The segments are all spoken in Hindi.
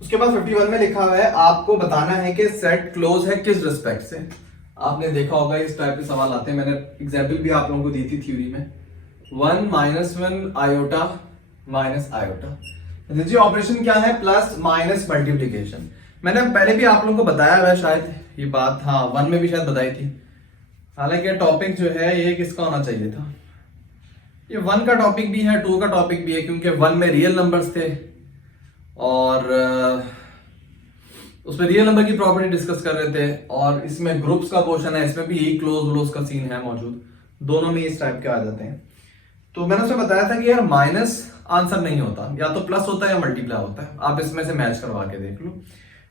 उसके बाद 51 में लिखा हुआ है आपको बताना है कि सेट क्लोज है किस रिस्पेक्ट से। आपने देखा होगा इस टाइप के सवाल आते हैं, मैंने एग्जाम्पल भी आप लोगों को दी थी थ्योरी में। 1 -1 आयोटा माइनस आयोटा, जी ऑपरेशन क्या है, प्लस माइनस मल्टीप्लीकेशन। मैंने पहले भी आप लोगों को बताया हुआ है शायद ये बात, हाँ 1 में भी शायद बताई थी। हालांकि टॉपिक जो है ये किसका होना चाहिए था, ये 1 का टॉपिक भी है 2 का टॉपिक भी है, क्योंकि 1 में रियल नंबर्स थे और उसमें रियल नंबर की प्रॉपर्टी डिस्कस कर रहे थे, और इसमें ग्रुप्स का पोर्शन है, इसमें भी यही क्लोज क्लोज का सीन है मौजूद, दोनों में इस टाइप के आ जाते हैं। तो मैंने उसमें बताया था कि यार माइनस आंसर नहीं होता, या तो प्लस होता है या मल्टीप्लाई होता है, आप इसमें से मैच करवा के देख लो।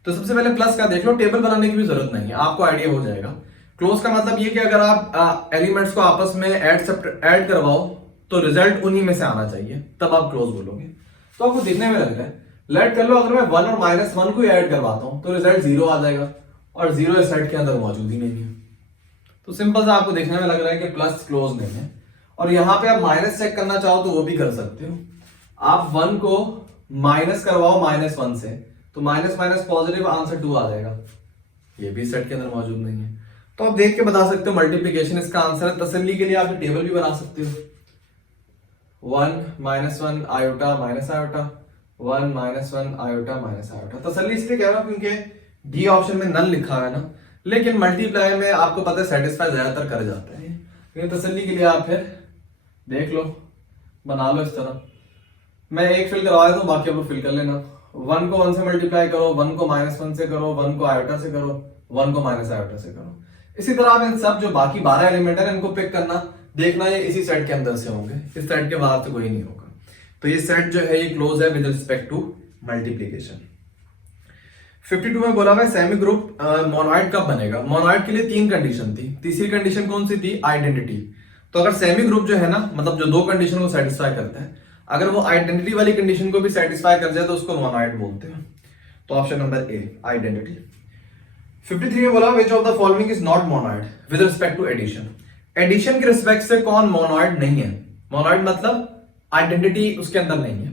तो सबसे पहले प्लस का देख लो, टेबल बनाने की भी जरूरत नहीं है, आपको आइडिया हो जाएगा। क्लोज का मतलब ये कि अगर आप एलिमेंट्स को आपस में ऐड करवाओ तो रिजल्ट उन्हीं में से आना चाहिए, तब आप क्लोज बोलोगे। तो आपको दिखने में लग रहा है, लेट कर लो अगर मैं 1 और -1 को ऐड करवाता हूं तो रिजल्ट 0 आ जाएगा, और 0 इस सेट के अंदर मौजूद ही नहीं है। तो सिंपल सा आपको देखने में लग रहा है कि प्लस क्लोज नहीं है। और यहां पे आप माइनस चेक करना चाहो तो वो भी कर सकते हो, आप 1 को माइनस करवाओ -1 से, तो माइनस माइनस पॉजिटिव आंसर 2 आ जाएगा, ये भी सेट के अंदर मौजूद नहीं है। तो आप देख के बता सकते हो मल्टीप्लीकेशन इसका आंसर है। तसल्ली के लिए आप टेबल भी बना सकते हो, 1 -1 iota minus iota, 1 -1 iota minus iota. तसल्ली इसलिए कह रहा हूं क्योंकि डी ऑप्शन में नल लिखा है ना, लेकिन मल्टीप्लाई में आपको पता है सेटिस्फाई ज्यादातर कर जाते हैं, लेकिन तसल्ली के लिए आप फिर देख लो, बना लो इस तरह। मैं एक फिल करवा देता हूं, बाकी आप फिल कर लेना। 1 को 1 से मल्टीप्लाई करो, 1 को -1 से करो, 1 को आयोटा से करो, 1 को माइनस आयोटा से करो। इसी तरह आप इन सब जो बाकी 12 एलिमेंट है इनको पिक करना, देखना ये इसी सेट के अंदर से होंगे, इस सेट के बाहर से कोई नहीं होगा। तो ये सेट जो है ये क्लोज है विद रिस्पेक्ट टू मल्टीप्लीकेशन। 52 में बोला हुआ सेमी ग्रुप मोनोइड कब बनेगा। मोनोइड के लिए 3 कंडीशन थी, तीसरी कंडीशन कौन सी थी, आइडेंटिटी। तो अगर सेमी ग्रुप जो है ना, मतलब जो 2 कंडीशन को सेटिस्फाई करता है, अगर वो आइडेंटिटी वाली कंडीशन को भी सेटिस्फाई कर जाए तो उसको मोनोइड बोलते हैं। तो ऑप्शन नंबर ए आइडेंटिटी। 53 में बोला which of the following is not monoid with respect to addition. Addition के रिस्पेक्ट से कौन मोनोइड नहीं है, मोनोइड मतलब आइडेंटिटी उसके अंदर नहीं है।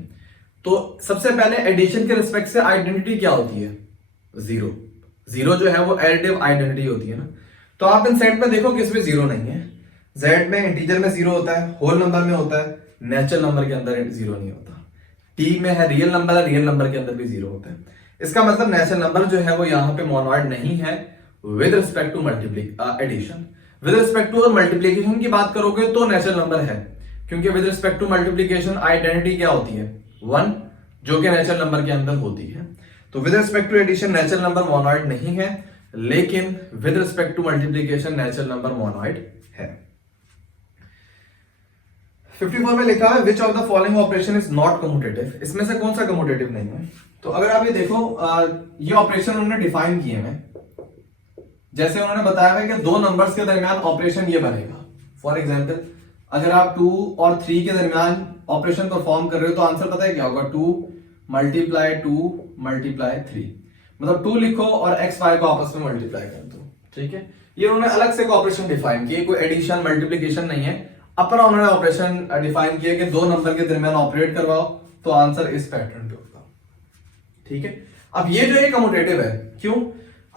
तो सबसे पहले एडिशन के रिस्पेक्ट से आइडेंटिटी क्या होती है, 0। 0 जो है वो एडिटिव आइडेंटिटी होती है ना। तो आप इन सेट में देखो किसमें 0 नहीं है, जेड में इंटीजर में 0 होता है, होल नंबर में होता है, नेचुरल नंबर के अंदर 0 नहीं होता। टी में है रियल नंबर है, रियल नंबर के अंदर भी 0 होता है। इसका मतलब नेचुरल नंबर जो है वो यहाँ पे मोनोइड नहीं है with respect to addition. With respect to और मल्टीप्लीकेशन की बात करोगे तो नेचुरल नंबर है, क्योंकि with respect to multiplication identity क्या होती है, 1, जो कि नेचुरल नंबर के अंदर होती है। तो with respect to addition natural number monoid नहीं है, लेकिन with respect to multiplication natural number monoid है। 54 में लिखा है which of the following operation is not commutative. इसमें से कौन सा कम्यूटेटिव नहीं है। तो अगर आप ये देखो, ये ऑपरेशन उन्होंने डिफाइन किए हैं, जैसे उन्होंने बताया है कि 2 नंबर्स के दरमियान ऑपरेशन ये बनेगा। फॉर एग्जांपल अगर आप 2 और 3 के दरमियान ऑपरेशन परफॉर्म कर रहे हो तो आंसर पता है क्या होगा, 2 × 3, मतलब 2 लिखो और x y को आपस में मल्टीप्लाई कर दो, ठीक है। ये उन्होंने अलग से ऑपरेशन डिफाइन किए, कोई एडिशन मल्टीप्लीकेशन नहीं है, अपना उन्होंने ऑपरेशन डिफाइन किया कि 2 नंबर के दरमियान ऑपरेट करवाओ तो आंसर इस पैटर्न पे होगा, ठीक है। अब ये जो है कम्यूटेटिव है, क्यों,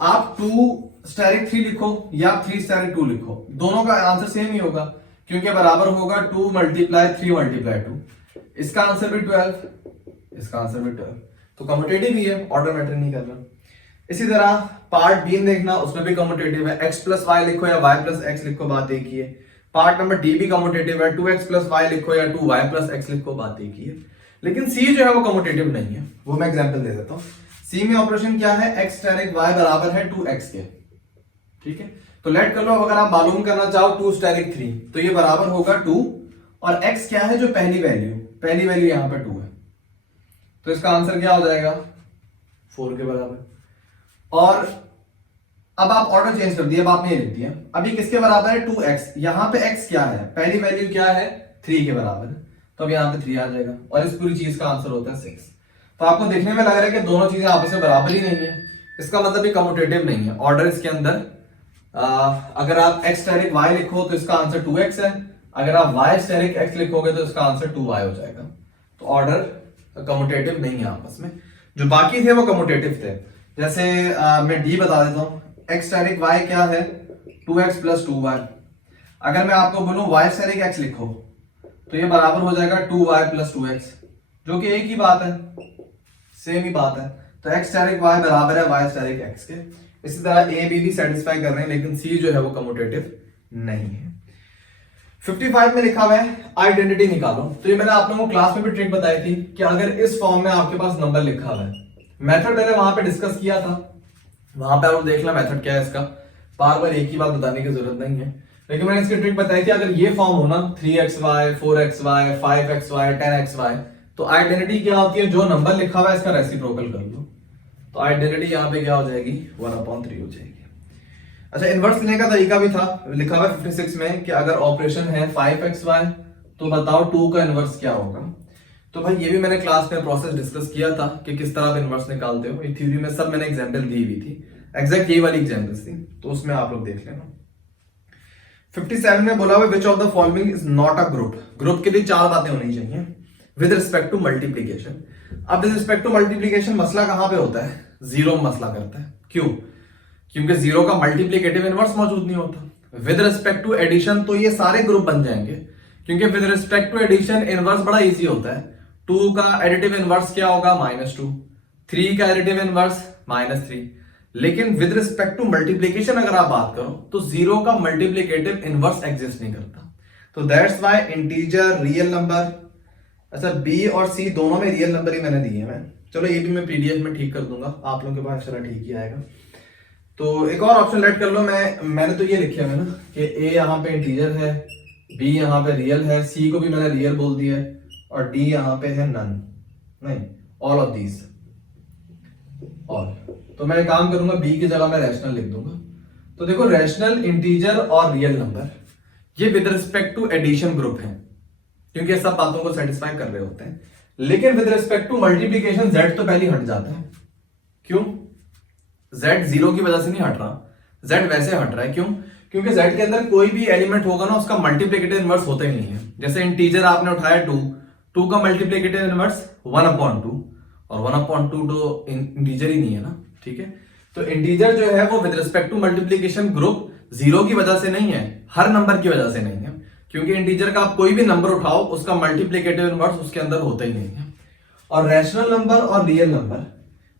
आप 2 स्टेरिक 3 लिखो या 3 स्टेरिक 2 लिखो, दोनों का आंसर सेम ही होगा, क्योंकि बराबर होगा 2 × 3 × 2। इसका आंसर भी 12, इसका आंसर भी 12, तो कम्यूटेटिव ही है, ऑर्डर मैटर नहीं कर रहा। इसी तरह पार्ट बी देखना, उसमें भी कम्यूटेटिव है, x + y लिखो या y + x लिखो, बात एक ही है। पार्ट नंबर डी भी कम्यूटेटिव है, 2x + y लिखो या 2y + x लिखो, बात एक ही है। लेकिन सी जो है वो कम्यूटेटिव नहीं है, वो मैं एग्जांपल दे देता हूं। सी में ऑपरेशन क्या है, x स्टेरिक y बराबर है 2x के, ठीक है। तो लेट कर लो, अगर आप मालूम करना चाहो 2 स्टेरिक 3, तो ये बराबर होगा 2, और x क्या है, जो पहली वैल्यू यहां पर 2 है, तो इसका आंसर क्या हो जाएगा, 4 के बराबर। और अब आप ऑर्डर चेंज कर दिया, अब आपने ये लिख दिया, अभी किसके बराबर है, 2x, यहां पे x क्या है, पहली वैल्यू क्या है, 3 के बराबर है, तो अब यहां पे 3 आ जाएगा, और इस पूरी चीज का आंसर होता है 6। तो आपको देखने में लग रहा है कि दोनों चीजें आपस में बराबर ही नहीं है, इसका मतलब ये कम्यूटेटिव नहीं है। ऑर्डर इसके अंदर अगर आप x स्टेरिक y लिखो तो इसका आंसर 2x है, अगर आप y स्टेरिक x लिखोगे तो इसका आंसर 2y हो जाएगा। तो ऑर्डर कम्यूटेटिव नहीं है आपस में। जो बाकी थे वो कम्यूटेटिव थे। जैसे मैं डी बता देता हूं, एक्स स्टैटिक वाई क्या है 2x प्लस 2y। अगर मैं आपको बोलूं वाई स्टैटिक x लिखो तो ये बराबर हो जाएगा 2y प्लस 2x, जो कि एक ही बात है, सेम ही बात है। तो x स्टैटिक y बराबर है y स्टैटिक x के। इसी तरह ए बी भी सेटिस्फाई कर रहे हैं, लेकिन सी जो है वो कम्यूटेटिव नहीं है। 55 में लिखा हुआ है आइडेंटिटी निकालो। तो ये मैंने आप लोगों को क्लास में भी ट्रिक बताई थी कि अगर इस फॉर्म में आपके पास नंबर लिखा हुआ है, मेथड मैंने वहां पे डिस्कस किया था, वहां पे आप देख लो मेथड क्या है इसका, बार बार एक ही बात बताने की जरूरत नहीं है। लेकिन मैंने इसकी ट्रिक बताई थी, अगर ये फॉर्म हो ना 3xy 4xy 5xy 10xy, तो आइडेंटिटी क्या होती है, जो नंबर लिखा हुआ है इसका रेसिप्रोकल कर लो, तो आइडेंटिटी यहाँ पे क्या हो जाएगी 1/3 हो जाएगी। अच्छा, इनवर्स लेने का तरीका भी था, लिखा हुआ है 56 में कि अगर ऑपरेशन है 5xy तो बताओ 2 का इनवर्स क्या होगा। तो भाई ये भी मैंने क्लास में प्रोसेस डिस्कस किया था कि किस तरह आप इनवर्स निकालते हो। ये थ्योरी में सब मैंने एग्जांपल दी हुई थी, एग्जैक्ट ये वाली एग्जांपल्स थी, तो उसमें आप लोग देख लेना। 57 में बोला हुआ विच of the following is not a group. Group के लिए 4 बातें होनी चाहिए विद रिस्पेक्ट टू मल्टीप्लीकेशन। अब विद रिस्पेक्ट टू मल्टीप्लीकेशन मसला कहां पे होता है, जीरो मसला करता है। क्यों? क्योंकि जीरो का मल्टीप्लीकेटिव इनवर्स मौजूद नहीं होता। विद रिस्पेक्ट टू एडिशन तो ये सारे ग्रुप बन जाएंगे, क्योंकि with respect to addition inverse बड़ा इजी होता है। 2 का एडिटिव इनवर्स क्या होगा -2, 3 का एडिटिव इनवर्स -3। लेकिन विद रिस्पेक्ट टू मल्टीप्लीकेशन अगर आप बात करो तो जीरो का मल्टीप्लीकेटिव इनवर्स एग्जिस्ट नहीं करता। तो that's why integer, real number, अच्छा बी और सी दोनों में रियल नंबर ही मैंने दिए हैं। चलो ये भी मैं पीडीएफ में ठीक कर दूंगा, आप लोगों के पास चला ठीक ही आएगा। तो एक और ऑप्शन लेट कर लो, मैंने तो ये लिखे हुए ना कि ए यहाँ पे इंटीजर है, बी यहाँ पे रियल है, सी को भी मैंने रियल बोल दिया है, और डी यहाँ पे है नन, नहीं ऑल ऑफ दीज ऑल। तो मैं काम करूंगा बी की जगह मैं रैशनल लिख दूंगा। तो देखो रैशनल, इंटीजर और रियल नंबर ये with respect to addition group है, क्योंकि सब बातों को सेटिस्फाई कर रहे होते हैं। लेकिन with respect to multiplication Z तो पहले हट जाता है। क्यों? z जीरो की वजह से नहीं हट रहा, z वैसे हट रहा है। क्यों? क्योंकि z के अंदर कोई भी एलिमेंट होगा ना उसका मल्टीप्लिकेटिव इनवर्स होता ही नहीं है। जैसे इंटीजर आपने उठाया 2 का मल्टीप्लिकेटिव इनवर्स 1/2, और 1/2 तो इंटीजर ही नहीं है ना, ठीक है। तो इंटीजर जो है वो with respect to multiplication group zero की वजह से नहीं है, हर नंबर की वजह से नहीं है, क्योंकि इंटीजर का आप कोई भी नंबर उठाओ उसका मल्टीप्लिकेटिव इनवर्स उसके अंदर होता ही नहीं है। और रैशनल नंबर और रियल नंबर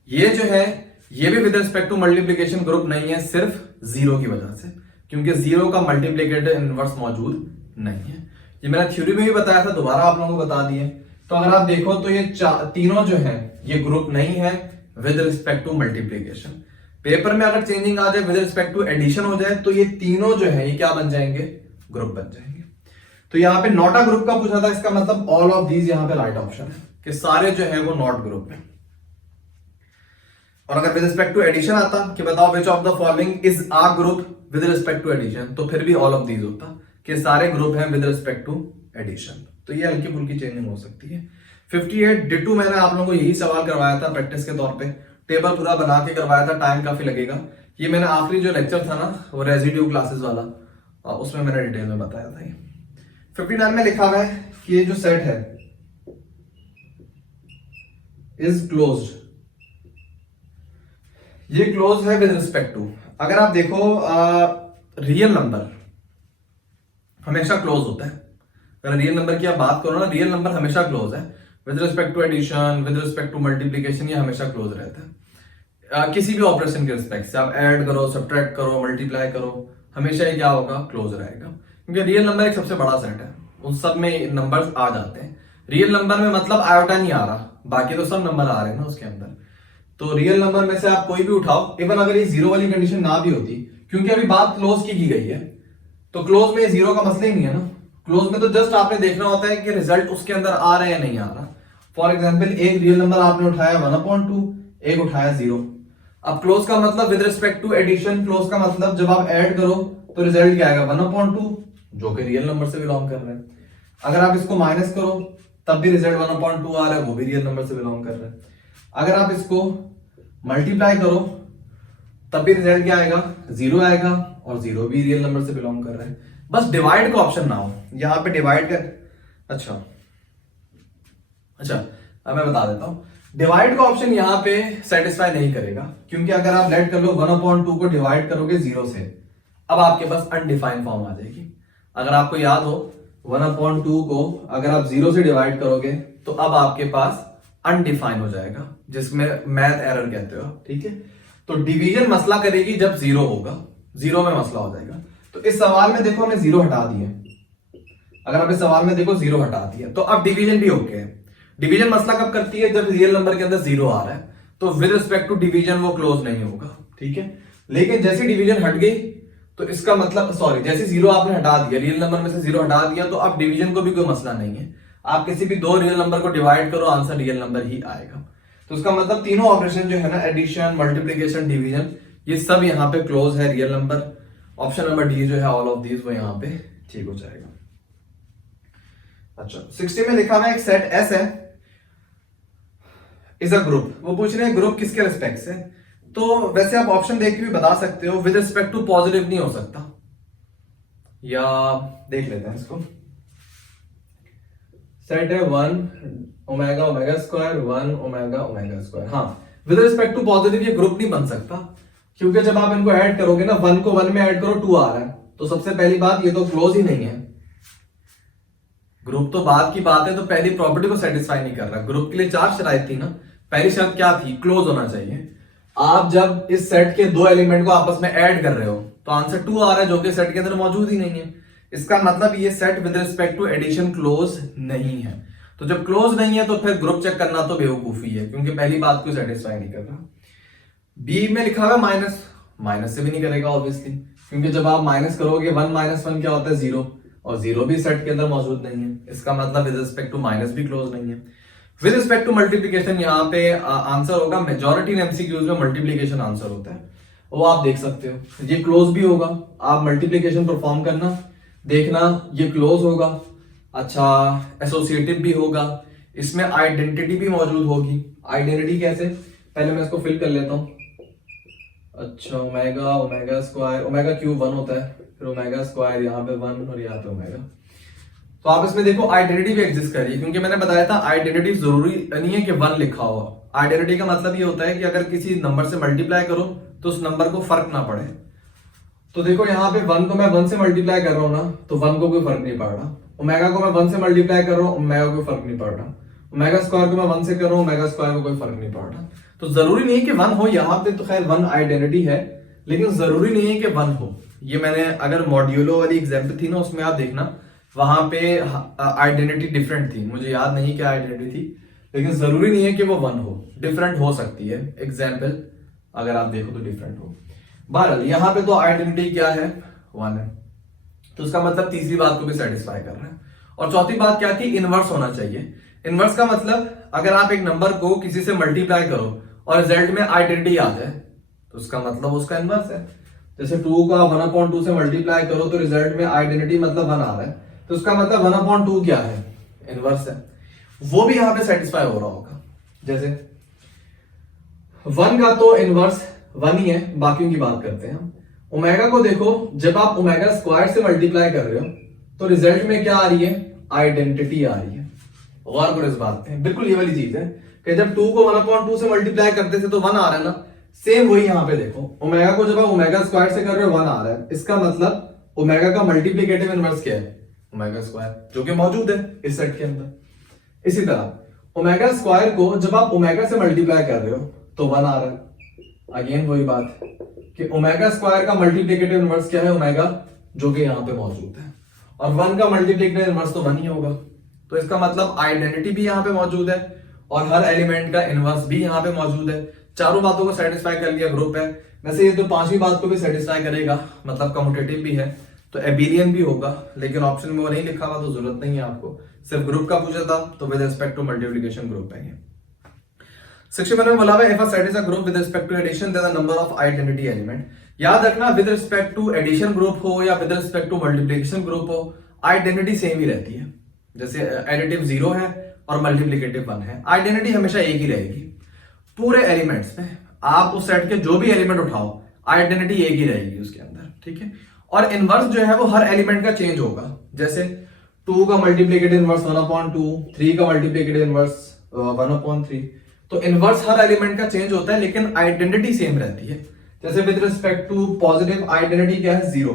ये जो है ये भी with respect to multiplication group नहीं है, सिर्फ जीरो की वजह से, क्योंकि जीरो का मल्टीप्लिकेटिव इनवर्स मौजूद नहीं है। ये मैंने थ्योरी में भी बताया था, दोबारा आप लोगों को बता दिए। तो अगर आप देखो तो ये तीनों जो है ये ग्रुप नहीं है with respect to multiplication. Paper में अगर चेंजिंग आ जाए विद रिस्पेक्ट टू एडिशन हो जाए तो ये तीनों जो है ये क्या बन जाएंगे, ग्रुप बन जाएंगे। तो यहाँ पे नॉट अ ग्रुप का पूछा था, इसका मतलब ऑल ऑफ दीज यहाँ पे राइट ऑप्शन है कि सारे जो है वो नॉट ग्रुप है। और अगर विद रिस्पेक्ट टू एडिशन आता कि बताओ which of the following is a group with respect to addition, तो फिर भी ऑल ऑफ दीज होता कि सारे ग्रुप हैं विद रिस्पेक्ट टू एडिशन। तो ये हल्की फुल्की चेंजिंग हो सकती है। 58 डिटू मैंने आप लोगों को यही सवाल करवाया था प्रैक्टिस के तौर पे, टेबल पूरा बना के करवाया था, टाइम काफी लगेगा। ये मैंने आखिरी जो लेक्चर था ना वो रेजिड्यू क्लासेस वाला, उसमें मैंने डिटेल में बताया था। 59 में लिखा हुआ है कि ये जो सेट है इज क्लोज्ड, ये क्लोज है विद रिस्पेक्ट टू। अगर आप देखो रियल नंबर हमेशा क्लोज होता है। अगर रियल नंबर की आप बात करो ना, रियल नंबर हमेशा क्लोज है with respect to addition, with respect to multiplication, ये हमेशा क्लोज रहता है। किसी भी ऑपरेशन के रिस्पेक्ट से आप ऐड करो, सब्ट्रैक्ट करो, मल्टीप्लाई करो, हमेशा ये क्या होगा, क्लोज रहेगा। क्योंकि रियल नंबर एक सबसे बड़ा सेट है, उन सब में नंबर्स आ जाते हैं। रियल नंबर में मतलब आयोटा नहीं आ रहा, बाकी तो सब नंबर आ रहे हैं ना उसके अंदर। तो रियल नंबर में से आप कोई भी उठाओ, इवन अगर ये जीरो वाली कंडीशन ना भी होती, क्योंकि अभी बात क्लोज की गई है, तो क्लोज में जीरो का मसला ही नहीं है ना। क्लोज में तो जस्ट आपने देखना होता है कि रिजल्ट उसके अंदर आ रहा है या नहीं आ रहा। फॉर एग्जाम्पल एक रियल नंबर आपने उठाया 1/2, एक उठाया 0। अब क्लोज का मतलब with respect to addition, close का मतलब जब आप ऐड करो तो रिजल्ट क्या आएगा 1/2, जो कि रियल नंबर से बिलोंग कर रहे हैं। अगर आप इसको माइनस करो तब भी रिजल्ट 1/2 आ रहा है, वो भी रियल नंबर से बिलोंग कर रहे हैं। अगर आप इसको मल्टीप्लाई करो तब भी रिजल्ट क्या आएगा, 0 आएगा, और 0 भी रियल नंबर से बिलोंग कर रहा है। बस डिवाइड का ऑप्शन ना हो, यहां पे डिवाइड कर। अच्छा अब मैं बता देता हूं, डिवाइड का ऑप्शन यहाँ पे सेटिस्फाई नहीं करेगा, क्योंकि अगर आप लेट कर लो 1/2 को डिवाइड करोगे 0 से, अब आपके पास अनडिफाइंड फॉर्म आ जाएगी। अगर आपको याद हो 1/2 को अगर आप 0 से डिवाइड करोगे तो अब आपके पास अनडिफाइंड हो जाएगा, जिसमें मैथ एरर कहते हो, ठीक है। तो डिवीजन मसला करेगी जब 0 होगा, 0 में मसला हो जाएगा। तो इस सवाल में देखो हमने 0 हटा दिए, अगर आप इस सवाल में देखो 0 हटा दिया तो अब डिवीजन भी ओके है। डिवीजन मसला कब करती है, जब रियल नंबर के अंदर 0 आ रहा है, तो विद रिस्पेक्ट टू डिवीजन वो क्लोज नहीं होगा, ठीक है। लेकिन जैसे डिवीजन हट गई तो इसका मतलब, सॉरी, जैसे 0 आपने हटा दिया, रियल नंबर में से 0 हटा दिया, तो अब डिवीजन को भी कोई मसला नहीं है। आप किसी भी दो रियल नंबर को डिवाइड करो, आंसर रियल नंबर ही आएगा। तो इसका मतलब तीनों ऑपरेशन जो है ना, एडिशन, मल्टीप्लीकेशन, डिवीजन, ये सब यहाँ पे क्लोज है real number. Option number D जो है ऑल ऑफ दीज वो यहाँ पे ठीक हो जाएगा। अच्छा, 60 में लिखा हुआ एक सेट एस है, इज अ ग्रुप। वो पूछ रहे हैं ग्रुप किसके रिस्पेक्ट से। तो वैसे आप ऑप्शन देख के भी बता सकते हो, विद रिस्पेक्ट टू पॉजिटिव नहीं हो सकता, या देख लेते हैं इसको। सेट है 1 omega omega square 1 omega omega square. हाँ, विद रिस्पेक्ट टू पॉजिटिव ये ग्रुप नहीं बन सकता, क्योंकि जब आप इनको ऐड करोगे ना, 1 को 1 में ऐड करो 2 आ रहा है, तो सबसे पहली बात ये तो क्लोज ही नहीं है। ग्रुप तो बाद की बात है, तो पहली प्रॉपर्टी को सेटिस्फाई नहीं कर रहा। ग्रुप के लिए 4 शर्त थी ना, पहली शर्त क्या थी, क्लोज होना चाहिए। आप जब इस सेट के दो एलिमेंट को आपस में ऐड कर रहे हो तो आंसर 2 आ रहा है, जो कि सेट के अंदर मौजूद ही नहीं है। इसका मतलब ये set with respect to addition close नहीं है। तो जब क्लोज नहीं है तो फिर ग्रुप चेक करना तो बेवकूफी है, क्योंकि पहली बात को सेटिस्फाई नहीं कर रहा। बी में लिखा हुआ माइनस, माइनस से भी नहीं करेगा ऑब्वियसली, क्योंकि जब आप माइनस करोगे 1 - 1 क्या होता है 0, और 0 भी सेट के अंदर मौजूद नहीं है। इसका मतलब विद रिस्पेक्ट टू माइनस भी क्लोज नहीं है। विद रिस्पेक्ट टू मल्टीप्लीकेशन यहाँ पे आंसर होगा, मेजॉरिटी एमसीक्यूज में मल्टीप्लीकेशन आंसर होता है, वो आप देख सकते हो। ये क्लोज भी होगा, आप मल्टीप्लीकेशन परफॉर्म करना, देखना ये क्लोज होगा। अच्छा, एसोसिएटिव भी होगा, इसमें आइडेंटिटी भी मौजूद होगी। आइडेंटिटी कैसे, पहले मैं इसको फिल कर लेता हूं। अच्छा, omega omega square, omega cube 1 होता है, फिर ओमेगा स्क्वायर यहाँ पे 1 और यहाँ पे ओमेगा। तो आप इसमें देखो आइडेंटिटी भी एग्जिस्ट कर रही है, क्योंकि मैंने बताया था आइडेंटिटी जरूरी नहीं है कि 1 लिखा हुआ। आइडेंटिटी का मतलब ये होता है कि अगर किसी नंबर से मल्टीप्लाई करो तो उस नंबर को फर्क ना पड़े। तो देखो यहाँ पे 1 को मैं 1 से मल्टीप्लाई कर रहा हूँ ना, तो 1 को कोई फर्क नहीं पड़ रहा। ओमेगा को मैं 1 से मल्टीप्लाई कर रहा हूँ, ओमेगा को फर्क नहीं पड़ रहा। ओमेगा स्क्वायर को मैं 1 से कर रहा हूँ, ओमेगा स्क्वायर को कोई फर्क नहीं पड़ रहा। तो जरूरी नहीं है कि 1 हो, यहाँ पे तो खैर 1 आइडेंटिटी है, लेकिन जरूरी नहीं है कि 1 हो। ये मैंने अगर मॉड्यूलो वाली एग्जाम्पल थी ना, उसमें आप देखना वहां पे आइडेंटिटी डिफरेंट थी, मुझे याद नहीं क्या आइडेंटिटी थी, लेकिन जरूरी नहीं है कि वो 1 हो, डिफरेंट हो सकती है। एग्जाम्पल अगर आप देखो तो डिफरेंट हो। बहरहाल यहाँ पे तो आइडेंटिटी क्या है, 1 है, तो उसका मतलब तीसरी बात को भी सेटिस्फाई कर रहा है। और चौथी बात क्या थी, इनवर्स होना चाहिए। इनवर्स का मतलब अगर आप एक नंबर को किसी से मल्टीप्लाई करो और रिजल्ट में आइडेंटिटी आ जाए तो उसका मतलब उसका इनवर्स है। जैसे 2 का 1/2 से मल्टीप्लाई करो तो रिजल्ट में आइडेंटिटी मतलब 1 आ रहा है, तो उसका मतलब 1/2 क्या है, इनवर्स है। वो भी यहां पे सेटिस्फाई हो रहा होगा। जैसे 1 का तो इनवर्स 1 ही है, बाकियों की बात करते हैं हम। ओमेगा को देखो, जब आप ओमेगा स्क्वायर से मल्टीप्लाई कर रहे हो तो रिजल्ट में क्या आ रही है, आइडेंटिटी आ रही है। गौर करो इस बात पे, बिल्कुल ये वाली चीज है कि जब 2 को 1/2 से मल्टीप्लाई करते थे तो 1 आ रहा है ना, सेम वही यहां पे देखो। ओमेगा को जब आप ओमेगा स्क्वायर से कर रहे हो 1 आ रहा है, इसका मतलब ओमेगा का मल्टीप्लिकेटिव इनवर्स क्या है, ओमेगा स्क्वायर, जो कि मौजूद है इस सेट के अंदर। इसी तरह ओमेगा स्क्वायर को जब आप ओमेगा से मल्टीप्लाई कर रहे हो तो 1 आ रहा है। अगेन वही बात कि ओमेगा स्क्वायर का मल्टीप्लिकेटिव इनवर्स क्या है, ओमेगा, जो कि यहां पे मौजूद है। और 1 का मल्टीप्लिकेटिव इनवर्स तो 1 ही होगा। तो इसका मतलब आइडेंटिटी भी यहां पे मौजूद है और हर एलिमेंट का इनवर्स भी यहां पे मौजूद है। चारों बातों को सेटिस्फाई कर लिया ग्रुप है। वैसे ये तो 5वीं बात को भी सेटिस्फाई करेगा, मतलब कम्यूटेटिव भी है, तो एबिलियन भी होगा, लेकिन ऑप्शन में वो नहीं लिखा हुआ तो जरूरत नहीं है आपको। सिर्फ ग्रुप का पूछा था तो with respect to multiplication group है ये। 60 में बोला हुआ if a set is a group with respect to addition there the number of identity element. याद रखना, with respect to addition group हो या with respect to multiplication group हो, आइडेंटिटी सेम ही रहती है। जैसे एडिटिव 0 है और मल्टीप्लिकेटिव 1 है, आइडेंटिटी हमेशा एक ही रहेगी पूरे एलिमेंट्स में। आप उस सेट के जो भी एलिमेंट उठाओ, आइडेंटिटी एक ही रहेगी उसके अंदर, ठीक है। और इनवर्स जो है वो हर एलिमेंट का चेंज होगा। जैसे 2 का मल्टीप्लिकेटिव इनवर्स 1/2, 3 का मल्टीप्लिकेटिव इनवर्स 1/3, तो इनवर्स हर एलिमेंट का चेंज होता है लेकिन आइडेंटिटी सेम रहती है। जैसे with respect to positive identity क्या है, 0।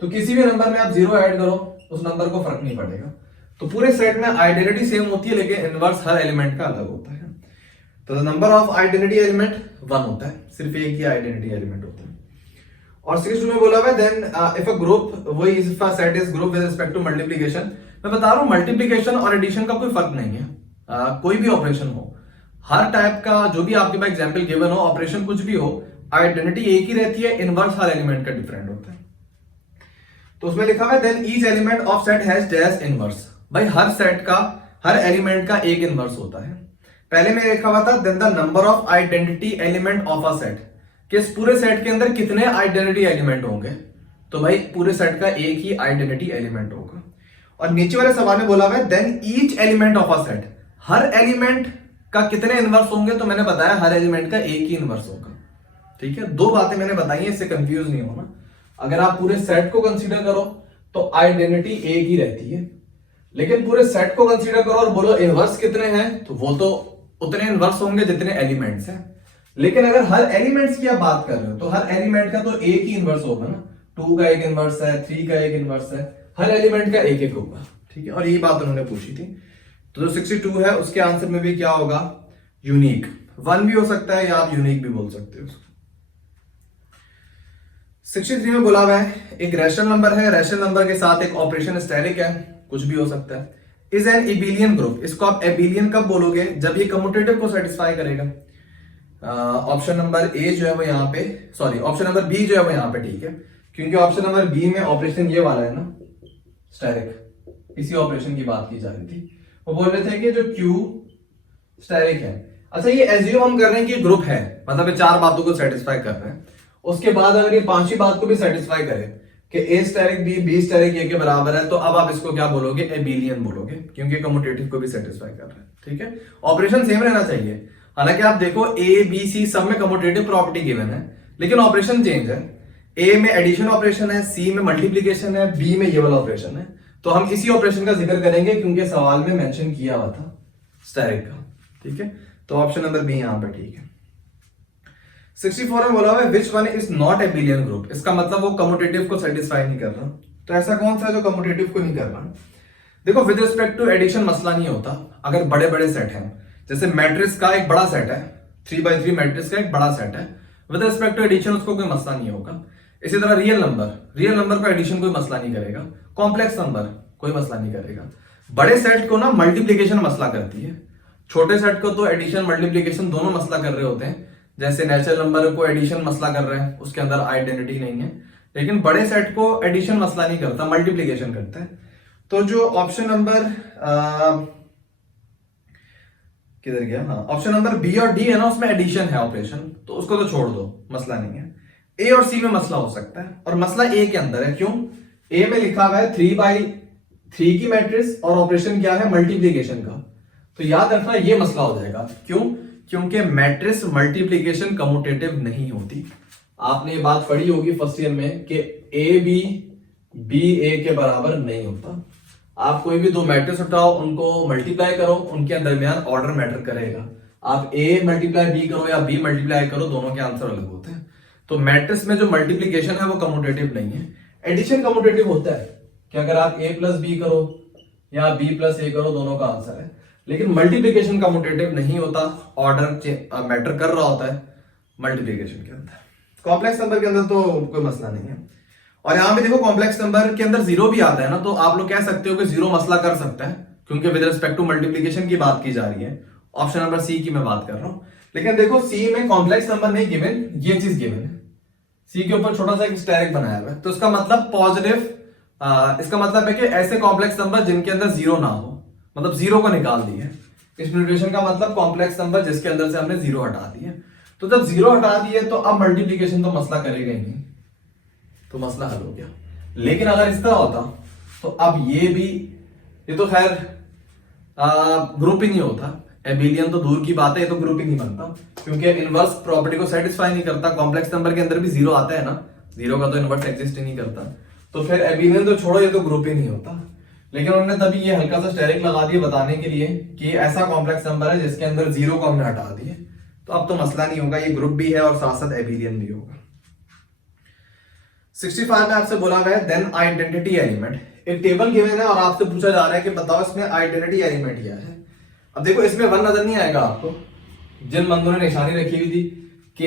तो किसी भी नंबर में आप 0 ऐड करो उस नंबर को फर्क नहीं पड़ेगा। तो पूरे सेट में आइडेंटिटी सेम होती है लेकिन इनवर्स हर एलिमेंट का अलग होता है। तो नंबर ऑफ आइडेंटिटी एलिमेंट 1 होता है, सिर्फ एक ही आइडेंटिटी एलिमेंट होता है। और 62 में बोला हुआ है देन इफ अ ग्रुप वही if a set is group with respect to multiplication. मैं बता रहा हूं मल्टीप्लिकेशन और एडिशन का कोई फर्क नहीं है। कोई भी ऑपरेशन हो, हर टाइप का जो भी आपके पास एग्जांपल गिवन हो, ऑपरेशन कुछ भी हो, आइडेंटिटी एक ही रहती है, इनवर्स हर एलिमेंट का डिफरेंट होता है। तो उसमें लिखा हुआ है then each element of set has dash inverse. भाई हर सेट का, हर एलिमेंट का एक इनवर्स होता है। पहले में लिखा हुआ था then the number of identity element of a set, कि इस पूरे सेट के अंदर कितने आइडेंटिटी एलिमेंट होंगे। तो भाई पूरे सेट का एक ही आइडेंटिटी एलिमेंट होगा। और नीचे वाले सवाल में बोला हुआ है then each element of a set, हर एलिमेंट का कितने इनवर्स होंगे। तो मैंने बताया हर एलिमेंट का एक ही इनवर्स होगा। ठीक है, दो बातें मैंने बताई है, इससे कंफ्यूज नहीं होना। अगर आप पूरे सेट को कंसीडर करो तो आइडेंटिटी एक ही रहती है, लेकिन पूरे सेट को कंसीडर करो और बोलो इनवर्स कितने हैं, तो वो तो उतने इनवर्स होंगे जितने एलिमेंट्स हैं। लेकिन अगर हर एलिमेंट्स की आप बात कर रहे हो तो हर एलिमेंट का तो एक ही इनवर्स होगा ना। 2 का एक इनवर्स है, 3 का एक इनवर्स है, हर एलिमेंट का एक एक होगा। ठीक है, और यही बात उन्होंने पूछी थी। तो जो 62 है उसके आंसर में भी क्या होगा, यूनिक। 1 भी हो सकता है या आप यूनिक भी बोल सकते हो उसको। 63 में बोला हुआ है एक रैशनल नंबर है, रैशनल नंबर के साथ एक ऑपरेशन स्टेरिक है, कुछ भी हो सकता है। इज एन एबिलियन ग्रुप, इसको आप एबिलियन कब बोलोगे, जब ये कम्यूटेटिव को सेटिस्फाई करेगा। ऑप्शन नंबर ए जो है वो यहाँ पे, सॉरी ऑप्शन नंबर बी जो है वो यहाँ पे ठीक है, क्योंकि ऑप्शन नंबर बी में ऑपरेशन ये वाला है ना, स्टेरिक, इसी ऑपरेशन की बात की जा रही थी। वो बोल रहे थे कि जो क्यू स्टेरिक है। अच्छा, ये एज्यूम हम कर रहे हैं कि ग्रुप है, मतलब ये 4 बातों को सेटिस्फाई कर रहे हैं। उसके बाद अगर ये 5वीं बात को भी सेटिस्फाई करे कि ए स्टेरिक बी स्टेरिक ए के बराबर है, तो अब आप इसको क्या बोलोगे, एबिलियन बोलोगे, क्योंकि कम्यूटेटिव को भी सेटिस्फाई कर रहा है। ठीक है, ऑपरेशन सेम रहना चाहिए। हालांकि आप देखो ए बी सी सब में कम्यूटेटिव प्रॉपर्टी गिवन है, लेकिन ऑपरेशन चेंज है। ए में एडिशन ऑपरेशन है, सी में मल्टीप्लीकेशन है, बी में ये वाला ऑपरेशन है। तो हम इसी ऑपरेशन का जिक्र करेंगे क्योंकि सवाल में मेंशन किया हुआ था स्टेरिक का। ठीक है, तो ऑप्शन नंबर बी यहां पर ठीक है। 64 में बोला हुआ है which one is not abelian group, इसका मतलब वो कम्यूटेटिव को सेटिस्फाई नहीं कर रहा। तो ऐसा कौन सा है जो कम्यूटेटिव को नहीं कर रहा। देखो विद रिस्पेक्ट टू एडिशन मसला नहीं होता अगर बड़े बड़े सेट हैं। जैसे मैट्रिक्स का एक बड़ा सेट है, 3x3 मैट्रिक्स का एक बड़ा सेट है, विद रिस्पेक्ट टू एडिशन उसको कोई मसला नहीं होगा। इसी तरह रियल नंबर को एडिशन कोई मसला नहीं करेगा, कॉम्प्लेक्स नंबर कोई मसला नहीं करेगा। बड़े सेट को ना मल्टीप्लीकेशन मसला करती है, छोटे सेट को तो एडिशन मल्टीप्लीकेशन दोनों मसला कर रहे होते हैं। जैसे नेचुरल नंबर को एडिशन मसला कर रहे हैं, उसके अंदर आइडेंटिटी नहीं है, लेकिन बड़े सेट को एडिशन मसला नहीं करता, मल्टीप्लीकेशन करता है। तो जो ऑप्शन नंबर किधर गया, हाँ ऑप्शन नंबर बी और डी है ना, उसमें एडिशन है ऑपरेशन, तो उसको तो छोड़ दो, मसला नहीं है। ए और सी में मसला हो सकता है, और मसला ए के अंदर है। क्यों, ए में लिखा हुआ है 3x3 की मैट्रिक्स और ऑपरेशन क्या है, मल्टीप्लीकेशन का। तो याद रखना ये मसला हो जाएगा। क्यों, क्योंकि मैट्रिक्स मल्टीप्लीकेशन कम्यूटेटिव नहीं होती। आपने ये बात पढ़ी होगी फर्स्ट ईयर में कि ए बी ए के बराबर नहीं होता। आप कोई भी 2 मैट्रिक्स उठाओ, उनको मल्टीप्लाई करो, उनके दरमियान ऑर्डर मैटर करेगा। आप ए मल्टीप्लाई बी करो या बी मल्टीप्लाई करो, दोनों के आंसर अलग होते हैं। तो मैट्रिक्स में जो मल्टीप्लीकेशन है वो कम्यूटेटिव नहीं है। एडिशन कम्यूटेटिव होता है कि अगर आप a प्लस बी करो या b प्लस ए करो, दोनों का आंसर है। लेकिन मल्टीप्लीकेशन कम्यूटेटिव नहीं होता, ऑर्डर मैटर कर रहा होता है मल्टीप्लीकेशन के अंदर। कॉम्प्लेक्स नंबर के अंदर तो कोई मसला नहीं है। और यहां पे देखो कॉम्प्लेक्स नंबर के अंदर 0 भी आता है ना, तो आप लोग कह सकते हो कि 0 मसला कर सकता है, क्योंकि विद रिस्पेक्ट टू मल्टीप्लीकेशन की बात की जा रही है। ऑप्शन नंबर सी की मैं बात कर रहा हूं। लेकिन देखो सी में कॉम्प्लेक्स नंबर नहीं गिवन, ये चीज गिवन है। सी के ऊपर छोटा सा एक स्टेरिक बनाया हुआ है, तो इसका मतलब पॉजिटिव, इसका मतलब है कि ऐसे कॉम्प्लेक्स नंबर जिनके अंदर 0 ना हो, मतलब 0 को निकाल दिए। इस नोटेशन का मतलब कॉम्प्लेक्स नंबर जिसके अंदर से हमने 0 हटा दिए। तो जब 0 हटा दिए तो अब मल्टीप्लीकेशन तो मसला करेगा ही नहीं, तो मसला हल हो गया। लेकिन अगर इस तरह होता तो अब ये तो खैर ग्रुपिंग ही होता। एबिलियन तो दूर की बात है, ये तो ग्रुपिंग ही बनता, क्योंकि इनवर्स प्रॉपर्टी को सेटिस्फाई नहीं करता। कॉम्प्लेक्स नंबर के अंदर भी 0 आता है ना, 0 का तो इनवर्स एग्जिस्ट ही नहीं करता। तो फिर एबिलियन तो छोड़ो, ये तो ग्रुपिंग ही होता। लेकिन उन्होंने तभी ये हल्का सा स्टेरिक लगा दिया बताने के लिए कि ऐसा कॉम्प्लेक्स नंबर है जिसके अंदर 0 को हमने हटा दिए, तो अब तो मसला नहीं होगा, ये ग्रुप भी है और साथ साथ एबिलियन भी होगा। 65 में आपसे बोला गया देन आइडेंटिटी एलिमेंट, एक टेबल गिवन है और आपसे पूछा जा रहा है कि बताओ इसमें आइडेंटिटी एलिमेंट क्या है। अब देखो इसमें 1 नजर नहीं आएगा आपको, जिन बंदों ने निशानी रखी हुई थी कि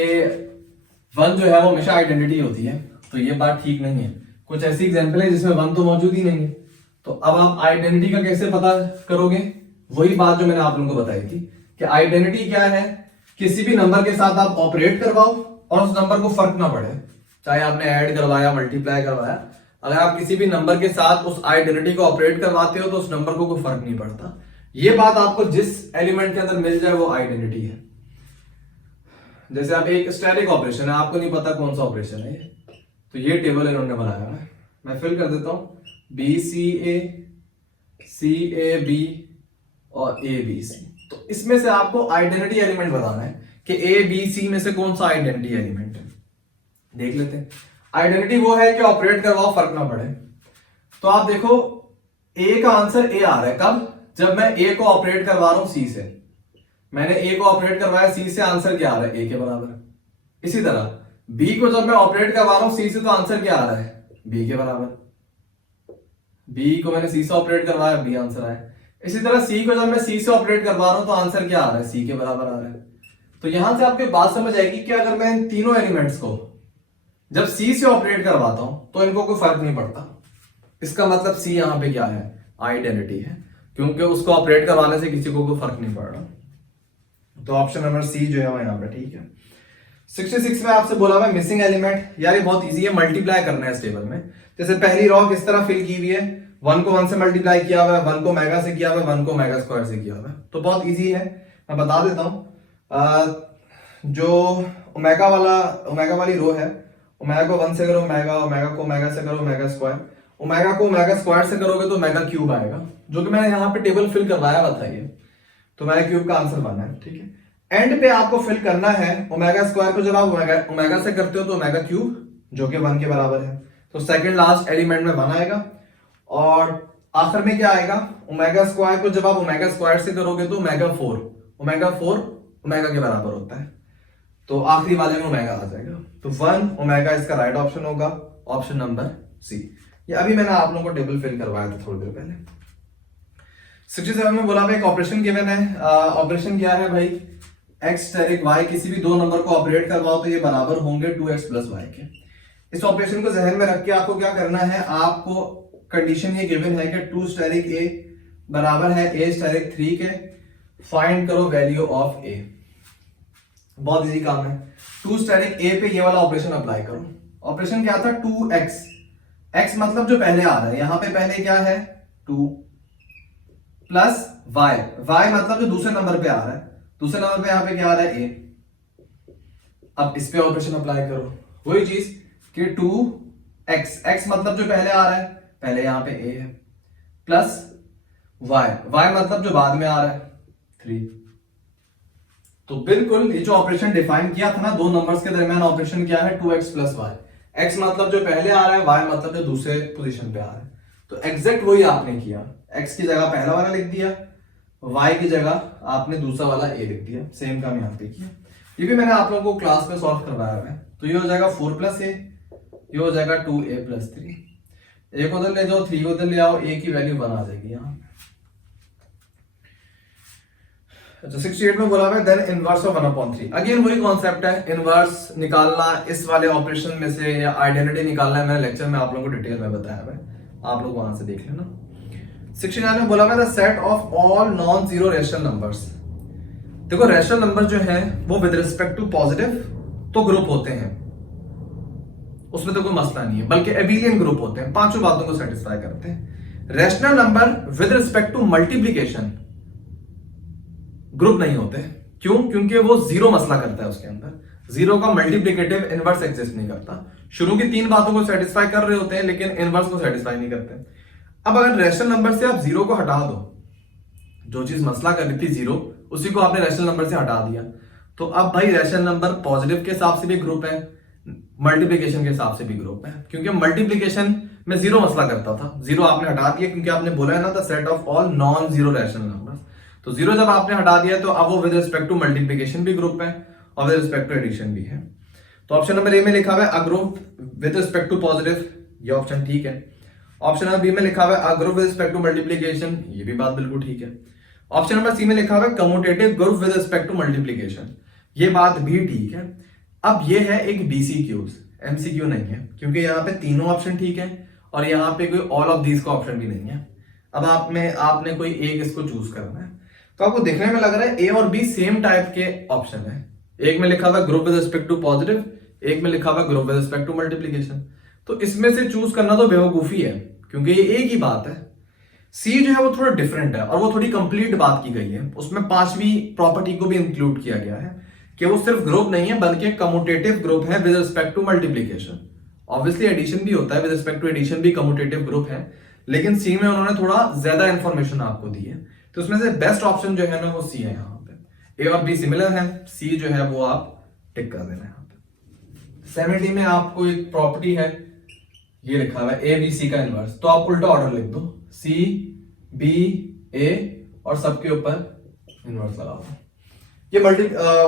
1 जो है वो हमेशा आइडेंटिटी होती है, तो ये बात ठीक नहीं है। कुछ ऐसी एग्जांपल है जिसमें 1 तो मौजूद ही नहीं है, तो अब आप आइडेंटिटी का कैसे पता करोगे? वही बात जो मैंने आप लोगों को बताई थी कि आइडेंटिटी क्या है, किसी भी नंबर के साथ आप ऑपरेट करवाओ और उस नंबर को फर्क ना पड़े, चाहे आपने ऐड करवाया मल्टीप्लाई करवाया, अगर आप किसी भी नंबर के साथ उस आइडेंटिटी को ऑपरेट करवाते हो तो उस नंबर को कोई फर्क नहीं पड़ता। ये बात आपको जिस एलिमेंट के अंदर मिल जाए वो आइडेंटिटी है। जैसे आप एक स्टैटिक ऑपरेशन है, आपको नहीं पता कौन सा ऑपरेशन है ये, तो ये टेबल इन्होंने बनाया है, मैं फिल कर देता हूं BCA और ABC। तो इसमें से आपको आइडेंटिटी एलिमेंट बताना है कि ABC में से कौन सा आइडेंटिटी एलिमेंट है। देख लेते हैं। आइडेंटिटी वो है कि ऑपरेट करवाओ फर्क ना पड़े। तो आप देखो A का आंसर A आ रहा है, कब? जब मैं A को ऑपरेट करवा रहा हूं C से। मैंने A को ऑपरेट करवाया C से, आंसर क्या आ रहा है? A के बराबर। इसी तरह B को जब मैं ऑपरेट करवा रहा हूं C से, तो आंसर क्या आ रहा है? B के बराबर। B को मैंने C से ऑपरेट करवाया, B आंसर आया। इसी तरह C को जब मैं C से ऑपरेट करवा रहा हूं तो आंसर क्या आ रहा है? C के बराबर आ रहा है। तो यहां से आपको बात समझ आएगी कि अगर मैं इन तीनों एलिमेंट्स को जब C से ऑपरेट करवाता हूं तो इनको कोई फर्क नहीं पड़ता। इसका मतलब C यहां पे क्या है? आइडेंटिटी है, क्योंकि उसको ऑपरेट करवाने से किसी को कोई फर्क नहीं पड़ रहा। तो ऑप्शन नंबर C जो है वो यहां पे ठीक है। 66 में आपसे बोला हुआ मिसिंग एलिमेंट, यार ये बहुत इजी है, मल्टीप्लाई करना है इस टेबल में। जैसे पहली रॉ किस तरह फिल की हुई है, 1 को 1 से मल्टीप्लाई किया हुआ है, 1 को मेगा से किया हुआ है, 1 को मेगा स्क्वायर से किया हुआ है, तो बहुत इजी है। मैं बता देता हूं, जो ओमेगा वाली रो है, ओमेगा को 1 से करो ओमेगा, ओमेगा को ओमेगा से करो ओमेगा स्क्वायर, ओमेगा को ओमेगा स्क्वायर से करोगे तो ओमेगा क्यूब आएगा, जो कि मैंने यहाँ पे टेबल फिल करवाया हुआ था ये, तो ओमेगा क्यूब का आंसर बना है, ठीक है। एंड पे आपको फिल करना है ओमेगा स्क्वायर को, जब आप ओमेगा से करते हो तो ओमेगा क्यूब, जो कि 1 के बराबर है, तो सेकंड लास्ट एलिमेंट में 1 आएगा। और आखिर में क्या आएगा? ओमेगा स्क्वायर को जब आप ओमेगा स्क्वायर से करोगे तो ओमेगा 4 ओमेगा के बराबर होता है, तो आखिरी वाले में ओमेगा आ जाएगा, तो 1 ओमेगा इसका राइट ऑप्शन होगा, ऑप्शन नंबर C। ये अभी मैंने आप लोगों को टेबल फिल करवाया था थोड़ी देर पहले। 67 में बोला भाई एक ऑपरेशन गिवन है, ऑपरेशन क्या है भाई? x स्टेरिक y, किसी भी दो नंबर को ऑपरेट करवाओ तो ये बराबर होंगे 2x प्लस y के। इस ऑपरेशन को जहन में रख के आपको क्या करना है, आपको कंडीशन ये गिवन है कि 2 स्टेरिक a बराबर है a स्टेरिक 3 के, फाइंड करो वैल्यू ऑफ a। बहुत इजी काम है। 2 स्टेरिक a पे ये वाला ऑपरेशन अप्लाई करो। ऑपरेशन क्या था? 2x, x मतलब जो पहले आ रहा है, यहां पे पहले क्या है? 2 प्लस y मतलब जो दूसरे नंबर पे आ रहा है, दूसरे नंबर पे यहां पे क्या आ रहा है? a। अब इस पे ऑपरेशन अप्लाई करो, वही चीज कि 2x मतलब जो पहले आ रहा है, पहले यहां पे a है, प्लस y मतलब जो बाद में आ रहा है 3। तो बिल्कुल ये जो ऑपरेशन डिफाइन किया था ना दो नंबर्स के दरमियान, ऑपरेशन क्या है? 2x plus y। x मतलब जो पहले आ रहा है, y मतलब जो दूसरे पोजीशन पे आ रहा है, तो एग्जैक्ट वही आपने किया। x की जगह पहला वाला लिख दिया, y की जगह आपने दूसरा वाला a लिख दिया, सेम काम यहां पे किया। ये भी मैंने आप लोगों को क्लास में सॉल्व करवाया है, तो ये हो जाएगा 4 प्लस a, ये हो जाएगा 2a प्लस 3। एक उधर ले जाओ, 3 उधर ले आओ, a की वैल्यू 1 आ जाएगी यहाँ। अच्छा 68 में बोला है देन इनवर्स ऑफ 1/3। अगेन वही कॉन्सेप्ट है, इनवर्स निकालना इस वाले ऑपरेशन में से या आइडेंटिटी निकालना है। मैंने लेक्चर में आप लोगों को डिटेल में बताया है, आप लोग वहां से देख लेना। 69 में बोला है the set of all non zero rational numbers. देखो रेशनल नंबर जो है वो विद रिस्पेक्ट टू पॉजिटिव तो ग्रुप होते हैं, उसमें तो कोई मसला नहीं है, बल्कि एबिलियन ग्रुप होते हैं, पांचों बातों को सेटिस्फाई करते हैं। Rational number with respect to multiplication group नहीं होते। क्यों? क्योंकि वो जीरो मसला करता है, उसके अंदर जीरो का मल्टीप्लिकेटिव इनवर्स एग्जिस्ट नहीं करता। शुरू की 3 बातों को सेटिस्फाई कर रहे होते हैं लेकिन इनवर्स को सेटिस्फाई नहीं करते। अब अगर रेशनल नंबर से आप जीरो को हटा दो, जो चीज मसला कर रही थी जीरो, उसी को आपने रेशनल नंबर से हटा दिया, तो अब भाई रेशनल नंबर पॉजिटिव के हिसाब से भी ग्रुप है, मल्टीप्लिकेशन के हिसाब से भी ग्रुप है, क्योंकि मल्टीप्लिकेशन मैं जीरो मसला करता था, जीरो आपने हटा दिया क्योंकि आपने बोला है ना the set of all non zero rational numbers. तो जीरो जब आपने हटा दिया तो अब वो विद रिस्पेक्ट टू मल्टीप्लीकेशन भी ग्रुप है और विद रिस्पेक्ट टू एडिशन भी है। तो ऑप्शन नंबर ए में लिखा हुआ है a group with respect to positive, ये ऑप्शन ठीक है। ऑप्शन नंबर बी में लिखा हुआ है a group with respect to multiplication, ये भी बात बिल्कुल ठीक है। ऑप्शन नंबर सी में लिखा हुआ है commutative group with respect to multiplication, ये बात भी ठीक है। अब ये है एक BCQs, MCQ नहीं है, क्योंकि यहाँ पे तीनों ऑप्शन ठीक है और यहाँ पे कोई ऑल ऑफ दीज का ऑप्शन भी नहीं है। अब आपने कोई एक इसको चूज करना है। तो आपको देखने में लग रहा है ए और बी सेम टाइप के ऑप्शन है। एक में लिखा हुआ है group with respect to positive, एक में लिखा हुआ है group with respect to multiplication. तो इसमें से चूज करना तो बेवकूफी है क्योंकि ये एक ही बात है। सी जो है वो थोड़ा डिफरेंट है और वो थोड़ी कंप्लीट बात की गई है, उसमें पांचवी प्रॉपर्टी को भी इंक्लूड किया गया है कि वो सिर्फ ग्रुप नहीं है बल्कि कम्यूटेटिव ग्रुप है with respect to multiplication. Obviously addition भी होता है, विद रिस्पेक्ट टू एडिशन भी कम्यूटेटिव ग्रुप है, लेकिन सी में उन्होंने थोड़ा ज्यादा इंफॉर्मेशन आपको दी है। तो उसमें से बेस्ट ऑप्शन जो है ना वो सी है। यहाँ पे ए और बी सिमिलर है, सी जो है वो आप टिक कर देना। यहाँ पे 70 में आपको एक प्रॉपर्टी है, ये लिखा हुआ है ए बी सी का इनवर्स, तो आप उल्टा ऑर्डर लिख दो सी बी ए और सबके ऊपर इनवर्स लगा दो। ये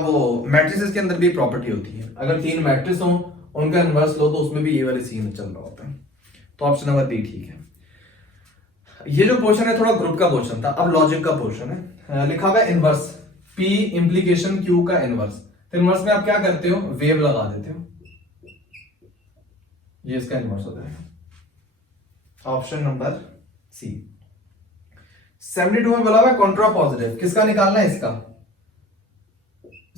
वो मैट्रिसेस के अंदर भी प्रॉपर्टी होती है, अगर 3 मैट्रिक्स हो उनका इनवर्स लो तो उसमें भी ये वाले सीन चल रहा होता है। तो ऑप्शन नंबर बी ठीक है। ये जो क्वेश्चन है थोड़ा ग्रुप का क्वेश्चन था, अब लॉजिक का क्वेश्चन है। लिखा हुआ है इनवर्स P इंप्लीकेशन Q का इनवर्स। तो इनवर्स में आप क्या करते हो, वेव लगा देते हो, ये इसका इनवर्स होता है। ऑप्शन नंबर सी। 72 में बोला हुआ है कॉन्ट्रा पॉजिटिव, किसका निकालना है, इसका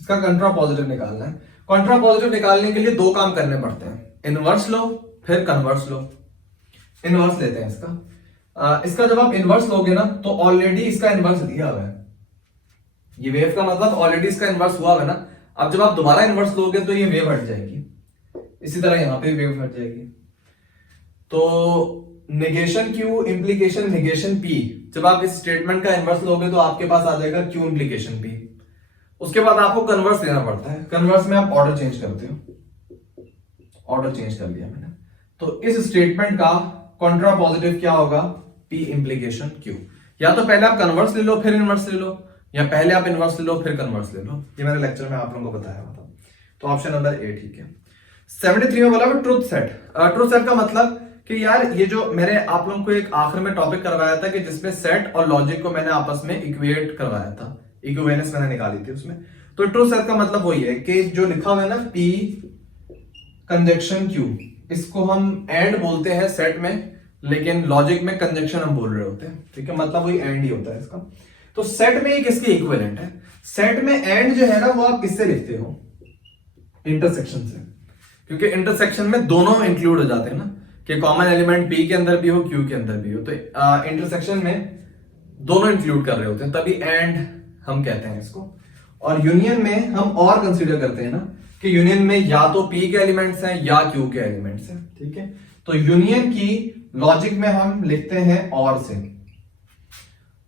कंट्रा पॉजिटिव निकालना है। कंट्रा पॉजिटिव निकालने के लिए 2 काम करने पड़ते हैं, इनवर्स लो फिर कन्वर्स लो। इनवर्स लेते हैं इसका जब आप इनवर्स लोगे ना तो ऑलरेडी इसका इनवर्स दिया हुआ है, ये वेव का मतलब ऑलरेडी इसका इनवर्स हुआ है ना। अब जब आप दोबारा इनवर्स लोगे तो ये वेव हट जाएगी, इसी तरह यहां पे वेव हट जाएगी। तो negation Q implication negation P, जब आप इस स्टेटमेंट का इनवर्स लोगे तो आपके पास आ जाएगा Q इंप्लीकेशन P। उसके बाद आपको कन्वर्स लेना पड़ता है, कन्वर्स में आप ऑर्डर चेंज करते हो, ऑर्डर चेंज कर लिया मैंने। तो इस स्टेटमेंट का कॉन्ट्रा पॉजिटिव क्या होगा, P इंप्लीकेशन Q। या तो पहले आप कन्वर्स ले लो फिर इनवर्स ले लो, या पहले आप इनवर्स ले लो फिर कन्वर्स ले लो, ये मैंने लेक्चर में आप लोगों को बताया था। तो ऑप्शन नंबर ए ठीक है। 73 में बोला ट्रुथ सेट। ट्रुथ सेट का मतलब कि यार ये जो मैंने आप लोगों को एक आखिर में टॉपिक करवाया था कि जिसमें सेट और लॉजिक को मैंने आपस में इक्वेट करवाया था, इक्विवेलेंस मैंने निकाली थी उसमें। तो ट्रुथ सेट का मतलब वही है कि जो लिखा हुआ है ना P कंजक्शन Q, इसको हम एंड बोलते हैं सेट में, लेकिन लॉजिक में कंजक्शन हम बोल रहे होते हैं, ठीक है, मतलब वही एंड ही होता है इसका। तो सेट में एक इसके इक्विवेलेंट है। सेट में एंड जो है ना वो आप किससे लिखते हो, इंटरसेक्शन से, क्योंकि इंटरसेक्शन में दोनों इंक्लूड हो जाते हैं ना, कि कॉमन एलिमेंट P के अंदर भी हो Q के अंदर भी हो, तो इंटरसेक्शन में दोनों इंक्लूड कर रहे होते हैं, तभी एंड हम कहते हैं इसको। और यूनियन में हम और कंसीडर करते हैं ना कि यूनियन में या तो P के एलिमेंट्स हैं या Q के एलिमेंट्स हैं, ठीक है। तो यूनियन की लॉजिक में हम लिखते हैं और से,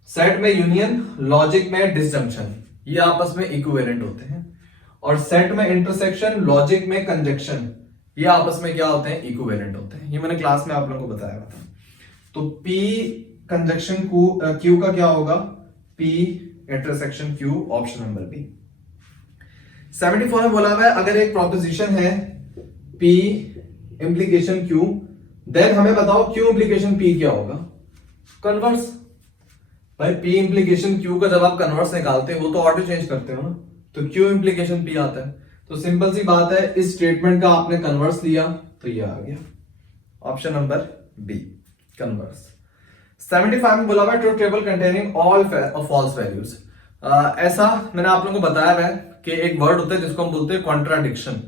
सेट में यूनियन, लॉजिक में डिसजंक्शन, ये आपस में इक्विवेलेंट होते हैं। और सेट में इंटरसेक्शन, लॉजिक में कंजक्शन, ये आपस में क्या होते हैं, इक्विवेलेंट होते हैं। ये मैंने क्लास में आप लोगों को बताया था। तो P कंजक्शन Q का क्या होगा, P intersection Q, option number B. 74 में बोला हुआ है अगर एक प्रोपोजिशन है P इंप्लीकेशन Q, देन हमें बताओ Q इंप्लीकेशन P क्या होगा, कन्वर्स। भाई P इंप्लीकेशन Q का जब आप कन्वर्स निकालते हो तो ऑर्डर चेंज करते हो ना, तो Q इंप्लीकेशन P आता है। तो सिंपल सी बात है, इस स्टेटमेंट का आपने कन्वर्स लिया तो ये आ गया, ऑप्शन नंबर बी, कन्वर्स। 75 में बोला हुआ है truth table containing all false values. ऐसा मैंने आप लोगों को बताया है कि एक वर्ड होता है जिसको हम बोलते हैं कॉन्ट्राडिक्शन।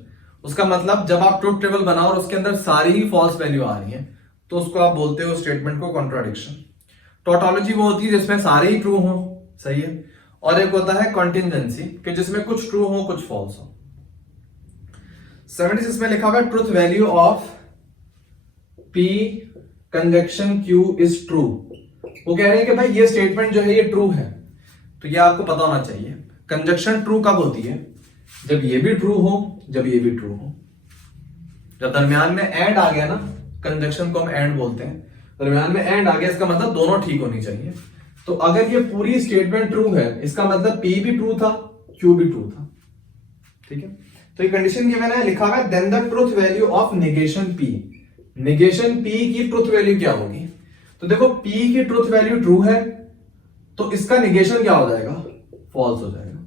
उसका मतलब जब आप ट्रुथ टेबल बनाओ और उसके अंदर सारी ही फॉल्स वैल्यू आ रही है तो उसको आप बोलते हो स्टेटमेंट को कॉन्ट्राडिक्शन। टोटोलॉजी वो होती है जिसमें सारे ही ट्रू हो, सही है, और एक होता है कॉन्टिजेंसी कि जिसमें कुछ ट्रू हो कुछ फॉल्स हो। 76 में लिखा हुआ है truth value of P conjunction Q is true. वो कह रहे हैं कि भाई ये स्टेटमेंट जो है ये ट्रू है, तो ये आपको पता होना चाहिए। कंजक्शन ट्रू कब होती है, जब ये भी ट्रू हो, जब ये भी ट्रू हो। जब दरमियान में एंड आ गया ना कंजक्शन को हम एंड बोलते हैं, दरमियान में एंड आ गया, इसका मतलब दोनों ठीक होनी चाहिए। तो अगर ये पूरी स्टेटमेंट ट्रू है, इसका मतलब P भी ट्रू था, Q भी ट्रू था, ठीक है। तो ये कंडीशन गिवन है, लिखा हुआ है then the truth value of negation P। Negation P की ट्रुथ वैल्यू क्या होगी? तो देखो P की ट्रुथ वैल्यू ट्रू है तो इसका नेगेशन क्या हो जाएगा? फॉल्स हो जाएगा,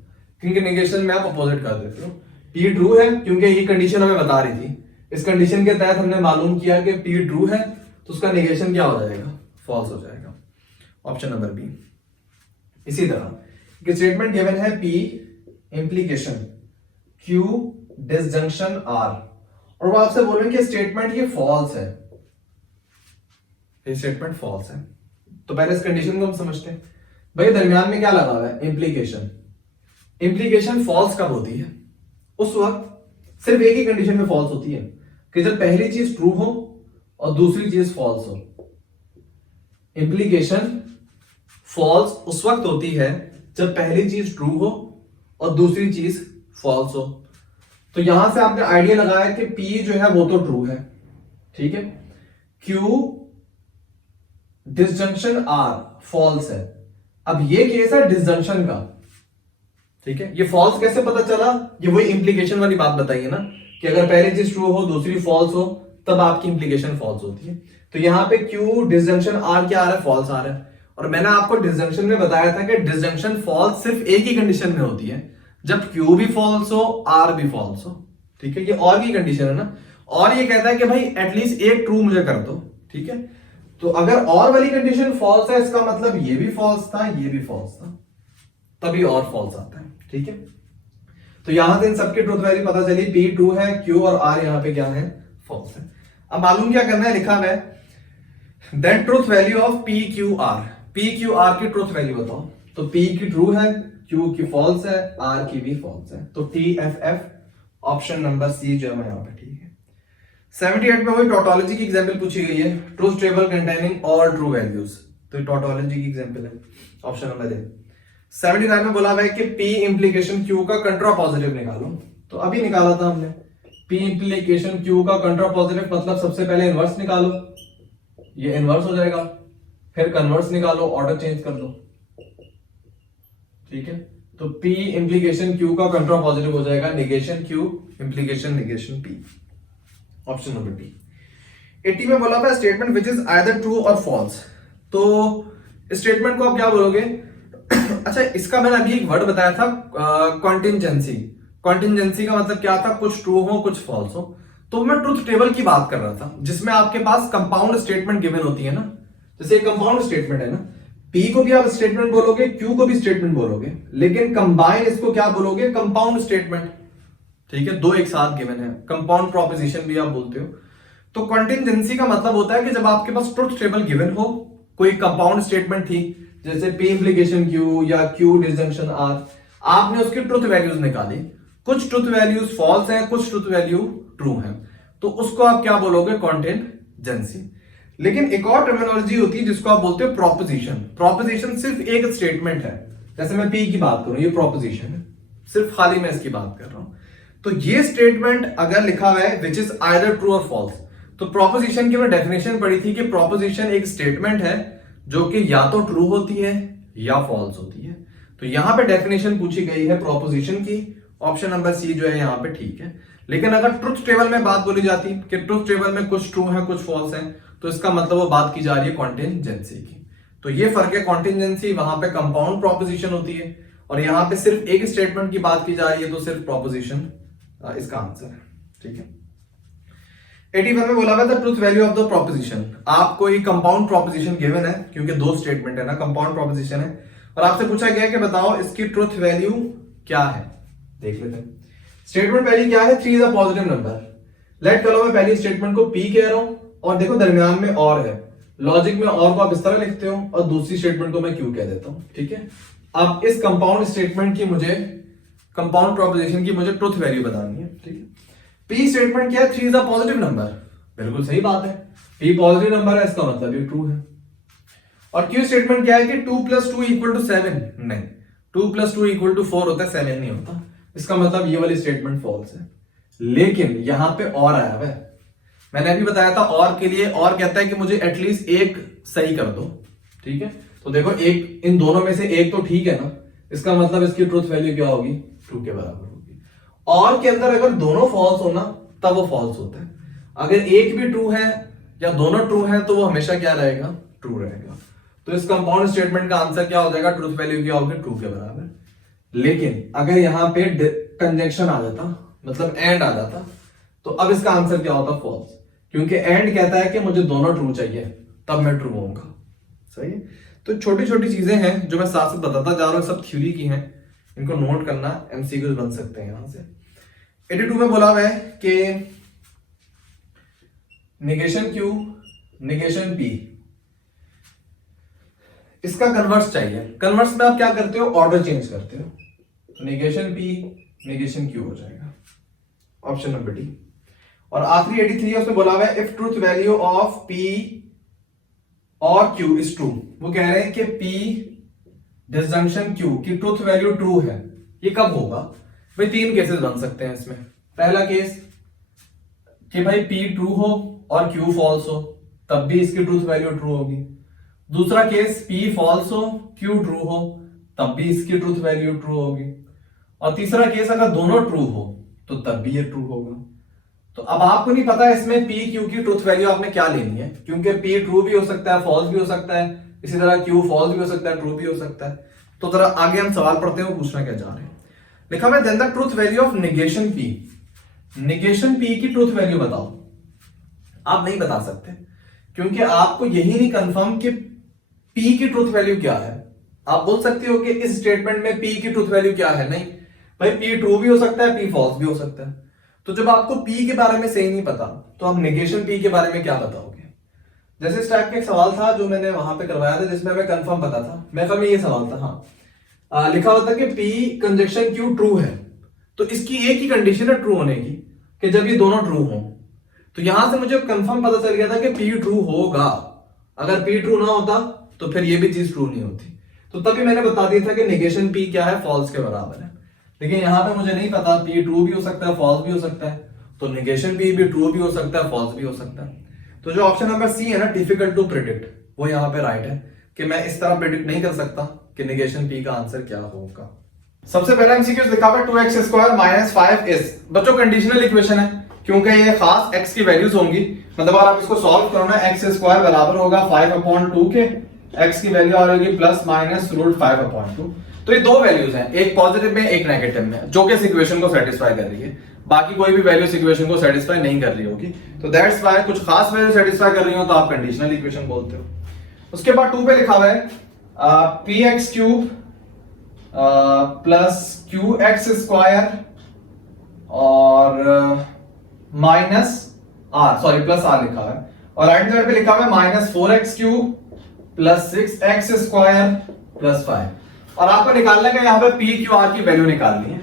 क्योंकि नेगेशन में आप अपोजिट कर देते हो। P ट्रू है क्योंकि ये कंडीशन हमें बता रही थी, इस कंडीशन के तहत हमने मालूम किया कि P ट्रू है तो उसका नेगेशन क्या हो जाएगा? फॉल्स हो जाएगा, ऑप्शन नंबर बी। इसी तरह स्टेटमेंट गिवन है P implication Q disjunction R, और वो आपसे बोल रहे हैं कि स्टेटमेंट ये फॉल्स है, ये स्टेटमेंट फॉल्स है। तो पहले इस कंडीशन को हम समझते हैं। भाई दरमियान में क्या लगा हुआ है? इंप्लीकेशन। इंप्लीकेशन फॉल्स कब होती है? उस वक्त सिर्फ एक ही कंडीशन में फॉल्स होती है कि जब पहली चीज ट्रू हो और दूसरी चीज फॉल्स हो। इंप्लीकेशन फॉल्स उस वक्त होती है जब पहली चीज ट्रू हो और दूसरी चीज फॉल्स हो। तो यहां से आपने आइडिया लगाया कि P जो है वो तो ट्रू है, ठीक है, Q डिसजंक्शन R फॉल्स है। अब ये केस है डिसजंक्शन का, ठीक है। ये फॉल्स कैसे पता चला? ये वही इंप्लीकेशन वाली बात बताइए ना कि अगर पहली चीज ट्रू हो दूसरी फॉल्स हो तब आपकी इंप्लीकेशन फॉल्स होती है। तो यहां पे Q डिसजंक्शन R क्या आ रहा है? फॉल्स आ रहा है। और मैंने आपको डिसजंक्शन में बताया था कि डिसजंक्शन फॉल्स सिर्फ एक ही कंडीशन में होती है, जब Q भी फॉल्स हो R भी फॉल्स हो, ठीक है। ये और की कंडीशन है ना, और ये कहता है कि भाई एटलीस्ट एक ट्रू मुझे कर दो, ठीक है। तो अगर और वाली कंडीशन फॉल्स है, इसका मतलब ये भी फॉल्स था, ये भी फॉल्स था, तभी और फॉल्स आता है, ठीक है। तो यहां से इन सबके ट्रूथ वैल्यू पता चली, P ट्रू है, Q और R यहां पे क्या है? फॉल्स है। अब मालूम क्या करना है? लिखा है that truth value of P Q R। P Q R की ट्रूथ वैल्यू बताओ। तो P की ट्रू है, Q की फॉल्स है, R की भी फॉल्स है। तो TFF ऑप्शन नंबर सी जो है यहां पे ठीक है। 78 में वही टोटोलॉजी की एग्जांपल पूछी गई है, truth table containing all true values. तो टोटोलॉजी की एग्जांपल है, ऑप्शन नंबर ए। 79 में बोला हुआ है कि P इंप्लीकेशन Q का कंट्रा पॉजिटिव निकालो। तो अभी निकाला था हमने, P इंप्लीकेशन Q का कंट्रा पॉजिटिव मतलब सबसे पहले इनवर्स निकालो, ये इनवर्स हो जाएगा, फिर कन्वर्स निकालो, ऑर्डर चेंज कर दो, ठीक है। तो P इंप्लीकेशन Q का कंट्रा पॉजिटिव हो जाएगा, negation Q implication negation P, option number D. 80 में बोला था statement which is either true और फॉल्स। तो स्टेटमेंट को आप क्या बोलोगे? अच्छा, इसका मैंने अभी एक वर्ड बताया था, कॉन्टिंजेंसी। कॉन्टिंजेंसी का मतलब क्या था? कुछ ट्रू हो कुछ फॉल्स हो। तो मैं ट्रूथ टेबल की बात कर रहा था जिसमें आपके पास कंपाउंड स्टेटमेंट गिवन होती है ना, जैसे कंपाउंड स्टेटमेंट है ना, P को भी आप स्टेटमेंट बोलोगे, Q को भी स्टेटमेंट बोलोगे, लेकिन कंबाइन इसको क्या बोलोगे? कंपाउंड स्टेटमेंट, ठीक है। दो एक साथ गिवन है, कंपाउंड प्रोपोजिशन भी आप बोलते हो। तो कॉन्टिंजेंसी का मतलब होता है कि जब आपके पास ट्रुथ टेबल गिवन हो, कोई कंपाउंड स्टेटमेंट थी जैसे P इंप्लीकेशन Q या Q डिसजंक्शन R, आपने उसकी ट्रुथ वैल्यूज निकाली, कुछ ट्रुथ वैल्यूज फॉल्स हैं, कुछ ट्रुथ वैल्यू ट्रू हैं, तो उसको आप क्या बोलोगे? कॉन्टिंजेंसी। लेकिन एक और टर्मिनोलॉजी होती है जिसको आप बोलते हो प्रोपोजिशन। प्रोपोजिशन सिर्फ एक स्टेटमेंट है, जैसे मैं P की बात करूं, ये प्रोपोजिशन है, सिर्फ खाली मैं इसकी बात कर रहा हूं। तो ये स्टेटमेंट अगर लिखा हुआ है विच इज आइदर ट्रू और फॉल्स, तो प्रोपोजिशन की मैं डेफिनेशन पढ़ी थी कि प्रोपोजिशन एक स्टेटमेंट है जो कि या तो ट्रू होती है या फॉल्स होती है। तो यहां पे डेफिनेशन पूछी गई है प्रोपोजिशन की, ऑप्शन नंबर सी जो है यहां पे ठीक है। लेकिन अगर ट्रुथ टेबल में बात बोली जाती कि ट्रुथ टेबल में कुछ ट्रू है कुछ फॉल्स है, तो इसका मतलब वो बात की जा रही है कॉन्टिंजेंसी की। तो ये फर्क है, कॉन्टिंजेंसी वहां पे कंपाउंड प्रोपोजिशन होती है और यहां पे सिर्फ एक स्टेटमेंट की बात की जा रही है, तो सिर्फ प्रोपोजिशन इसका आंसर है, ठीक है। 81 में बोला हुआ था truth value of the proposition. आपको ये कंपाउंड प्रोपोजिशन गिवन है क्योंकि दो स्टेटमेंट है ना, कंपाउंड प्रोपोजिशन है, और आपसे पूछा गया कि बताओ इसकी ट्रुथ वैल्यू क्या है। देख लेते हैं। स्टेटमेंट पहली क्या है? 3 is a positive number. Let चलो मैं पहली स्टेटमेंट को P कह रहा हूं और देखो दरमियान में और है, लॉजिक में और को आप इस तरह लिखते हो और दूसरी स्टेटमेंट को मैं Q कह देता हूं, ठीक है। अब इस कंपाउंड स्टेटमेंट की मुझे, कंपाउंड प्रोपोजिशन की मुझे ट्रुथ वैल्यू बतानी है, ठीक है। P स्टेटमेंट क्या है? 3 इज अ पॉजिटिव नंबर, बिल्कुल सही बात है, P पॉजिटिव नंबर है, इसका मतलब ये ट्रू है। और Q स्टेटमेंट क्या है कि 2 + 2 = 7, नहीं, 2 + 2 = 4 होता है, 7 नहीं होता, इसका मतलब ये वाली स्टेटमेंट फॉल्स है। लेकिन यहां पे और आया हुआ है, मैंने अभी बताया था और के लिए, और कहता है कि मुझे एटलीस्ट एक सही कर दो, ठीक है। तो देखो एक, इन दोनों में से एक तो ठीक है ना, इसका मतलब इसकी ट्रूथ वैल्यू क्या होगी, ट्रू के बराबर होगी। और के अंदर अगर दोनों फॉल्स हो ना तब वो फॉल्स होता है, अगर एक भी ट्रू है या दोनों ट्रू है तो वो हमेशा क्या रहेगा, ट्रू रहेगा। तो इस कंपाउंड स्टेटमेंट का आंसर क्या हो जाएगा, ट्रूथ वैल्यू क्या होगी, ट्रू के बराबर। लेकिन अगर यहां पे कंजंक्शन आ जाता, मतलब एंड आ जाता, तो अब इसका आंसर क्या होता, फॉल्स, क्योंकि एंड कहता है कि मुझे दोनों ट्रू चाहिए तब मैं ट्रू होऊंगा। सही है। तो छोटी छोटी चीजें हैं जो मैं साथ साथ बताता जा रहा हूं, सब थ्योरी की हैं, इनको नोट करना, एमसीक्यूज बन सकते हैं यहां से। 82 में बोला हुआ है कि नेगेशन Q नेगेशन P, इसका कन्वर्स चाहिए। कन्वर्स में आप क्या करते हो, ऑर्डर चेंज करते हो, तो नेगेशन P नेगेशन Q हो जाएगा, ऑप्शन नंबर डी। और आखिरी 83 है, उसमें बोला हुआ है if truth value of P और Q इज ट्रू, वो कह रहे हैं कि P डिसजंक्शन Q की ट्रूथ वैल्यू ट्रू है, ये कब होगा भाई, तीन केसेस बन सकते हैं इसमें। पहला केस कि भाई P ट्रू हो और Q फॉल्स हो, तब भी इसकी ट्रूथ वैल्यू ट्रू होगी। दूसरा केस P फॉल्स हो Q ट्रू हो, तब भी इसकी ट्रूथ वैल्यू ट्रू होगी। और तीसरा केस अगर दोनों ट्रू हो तो तब भी ये ट्रू होगा। तो अब आपको नहीं पता इसमें P Q की ट्रूथ वैल्यू आपने क्या लेनी है, क्योंकि P ट्रू भी हो सकता है, फॉल्स भी हो सकता है, इसी तरह Q फॉल्स भी हो सकता है, ट्रू भी हो सकता है। तो जरा आगे हम सवाल पढ़ते हैं, पूछना क्या चाह रहे हैं। लिखा है then the truth value of negation P, negation P की ट्रूथ वैल्यू बताओ। आप नहीं बता सकते क्योंकि आपको यही नहीं कंफर्म कि P की ट्रूथ वैल्यू क्या है। आप बोल सकते हो कि इस स्टेटमेंट में P की ट्रूथ वैल्यू क्या है, नहीं भाई, P ट्रू भी हो सकता है, P फॉल्स भी हो सकता है। तो जब आपको P के बारे में सही नहीं पता तो आप नेगेशन P के बारे में क्या बताओगे। जैसे इस टाइप का एक सवाल था जो मैंने वहां पे करवाया था, जिसमें मैं कंफर्म पता था, मैं में ये सवाल था, हाँ लिखा हुआ था कि P कंजक्शन Q ट्रू है, तो इसकी एक ही कंडीशन है ट्रू होने की कि जब ये दोनों ट्रू हो। तो यहां से मुझे कंफर्म पता चल गया था कि P ट्रू होगा, अगर P ट्रू ना होता तो फिर ये भी चीज ट्रू नहीं होती। तो तभी मैंने बता दिया था कि नेगेशन P क्या है, फॉल्स के बराबर है। लेकिन यहां पे मुझे नहीं पता, P ट्रू भी हो सकता है, फॉल्स भी हो सकता है, तो नेगेशन P भी ट्रू भी हो सकता है, फॉल्स भी हो सकता है। तो जो ऑप्शन नंबर सी है ना, डिफिकल्ट टू प्रिडिक्ट, वो यहाँ पे राइट है कि मैं इस तरह प्रिडिक्ट नहीं कर सकता कि नेगेशन P का आंसर क्या होगा। सबसे पहला एमसीक्यू लिखा हुआ है 2x² - 5s। बच्चों कंडीशनल इक्वेशन है क्योंकि ये खास x की वैल्यूज होंगी, मतलब अगर आप इसको सॉल्व करो ना, x² बराबर होगा 5/2 के, x की वैल्यू आ जाएगी ±√5/2। तो ये दो वैल्यूज हैं, एक पॉजिटिव में एक नेगेटिव में, जो कि इस इक्वेशन को सेटिस्फाई कर रही है। बाकी कोई भी वैल्यू इस इक्वेशन को सेटिस्फाई नहीं कर रही होगी, तो दैट्स व्हाई कुछ खास वैल्यू सेटिस्फाई कर रही हो तो आप कंडीशनल इक्वेशन बोलते हो। उसके बाद 2 पे लिखा हुआ है px³ + qx² और +r लिखा हुआ है, और राइट साइड पे लिखा हुआ है -4x³ + 6x² + 5। और आपको निकालना है यहाँ पे p q r की वैल्यू निकालनी है।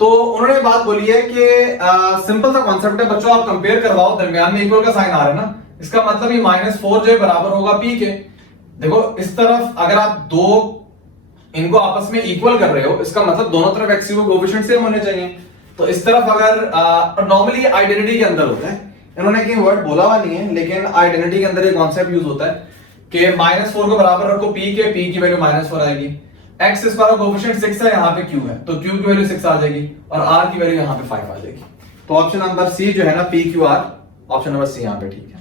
तो उन्होंने बात बोली है कि सिंपल सा कॉन्सेप्ट है बच्चों, आप कंपेयर करवाओ, दरमियान में इक्वल का साइन आ रहा है ना, इसका मतलब ये -4 जो बराबर होगा p के। देखो इस तरफ अगर आप दो इनको आपस में इक्वल कर रहे हो, इसका मतलब दोनों तरफ x को कोएफिशिएंट सेम होने चाहिए। तो इस तरफ अगर नॉर्मली आइडेंटिटी के अंदर होता है, इन्होंने कोई वर्ड बोला हुआ नहीं है लेकिन आइडेंटिटी के अंदर ये कॉन्सेप्ट यूज होता है कि -4 को बराबर रखो p के, p की वैल्यू -4 आएगी, x² का कोएफिशिएंट 6 है, यहाँ पे q है, तो q की वैल्यू 6 आ जाएगी और r की वैल्यू यहाँ पे 5 आ जाएगी। तो ऑप्शन नंबर सी जो है ना, p q r, option number C यहाँ पे ठीक है।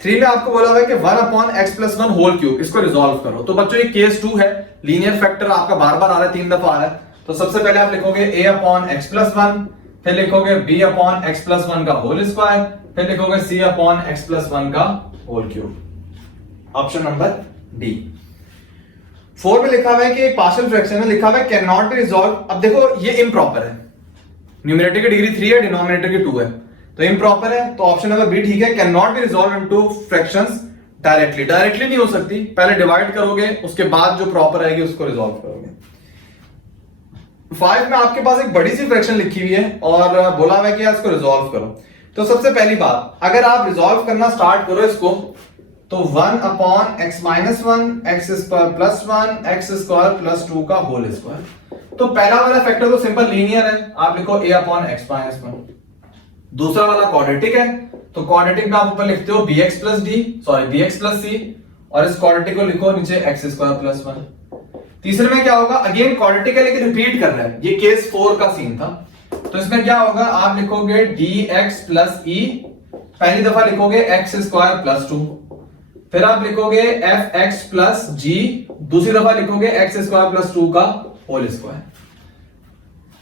3 में आपको बोला हुआ है कि 1/x+1 होल क्यूब, इसको रिजॉल्व करो। तो बच्चों ये केस 2 है, लीनियर फैक्टर आपका बार बार आ रहा है, 3 दफा आ रहा है। तो सबसे पहले आप लिखोगे a/x+1, फिर लिखोगे b/x+1 का होल स्क्वायर, फिर लिखोगे c/x+1 का whole cube, option number D. 4 में लिखा हुआ है कि एक पार्शियल फ्रैक्शन में लिखा हुआ है कैन नॉट बी रिजॉल्व। अब देखो ये इम्प्रॉपर है, न्यूमरेटर की डिग्री 3 है, डिनोमिनेटर की 2 है, तो इम्प्रॉपर है, तो ऑप्शन नंबर बी ठीक है। Can not be resolve into fractions directly, directly नहीं हो सकती, पहले डिवाइड करोगे उसके बाद जो प्रॉपर आएगी उसको रिजॉल्व करोगे। 5 में आपके पास एक बड़ी सी फ्रैक्शन लिखी हुई है और बोला हुआ है कि इसको रिजॉल्व करो। तो सबसे पहली बात, अगर आप रिजॉल्व करना स्टार्ट करो इसको, तो 1/x-1 x² + 1 x² + 2 का होल स्क्वायर। तो पहला वाला फैक्टर तो सिंपल लीनियर है, आप लिखो a/x-1। दूसरा वाला क्वाड्रेटिक है, तो क्वाड्रेटिक में आप ऊपर लिखते हो bx plus D, sorry bx plus C, और इस क्वाड्रेटिक को लिखो नीचे x स्क्वायर प्लस 1। तीसरे में क्या होगा, अगेन क्वाड्रेटिक है लेकिन रिपीट कर रहा है, ये केस 4 का सीन था। तो इसमें क्या होगा, आप लिखोगे dx प्लस ई, पहली दफा लिखोगे x स्क्वायर प्लस 2, फिर आप लिखोगे fx प्लस g, दूसरी दफा लिखोगे x स्क्वायर प्लस 2 का होल स्क्वायर।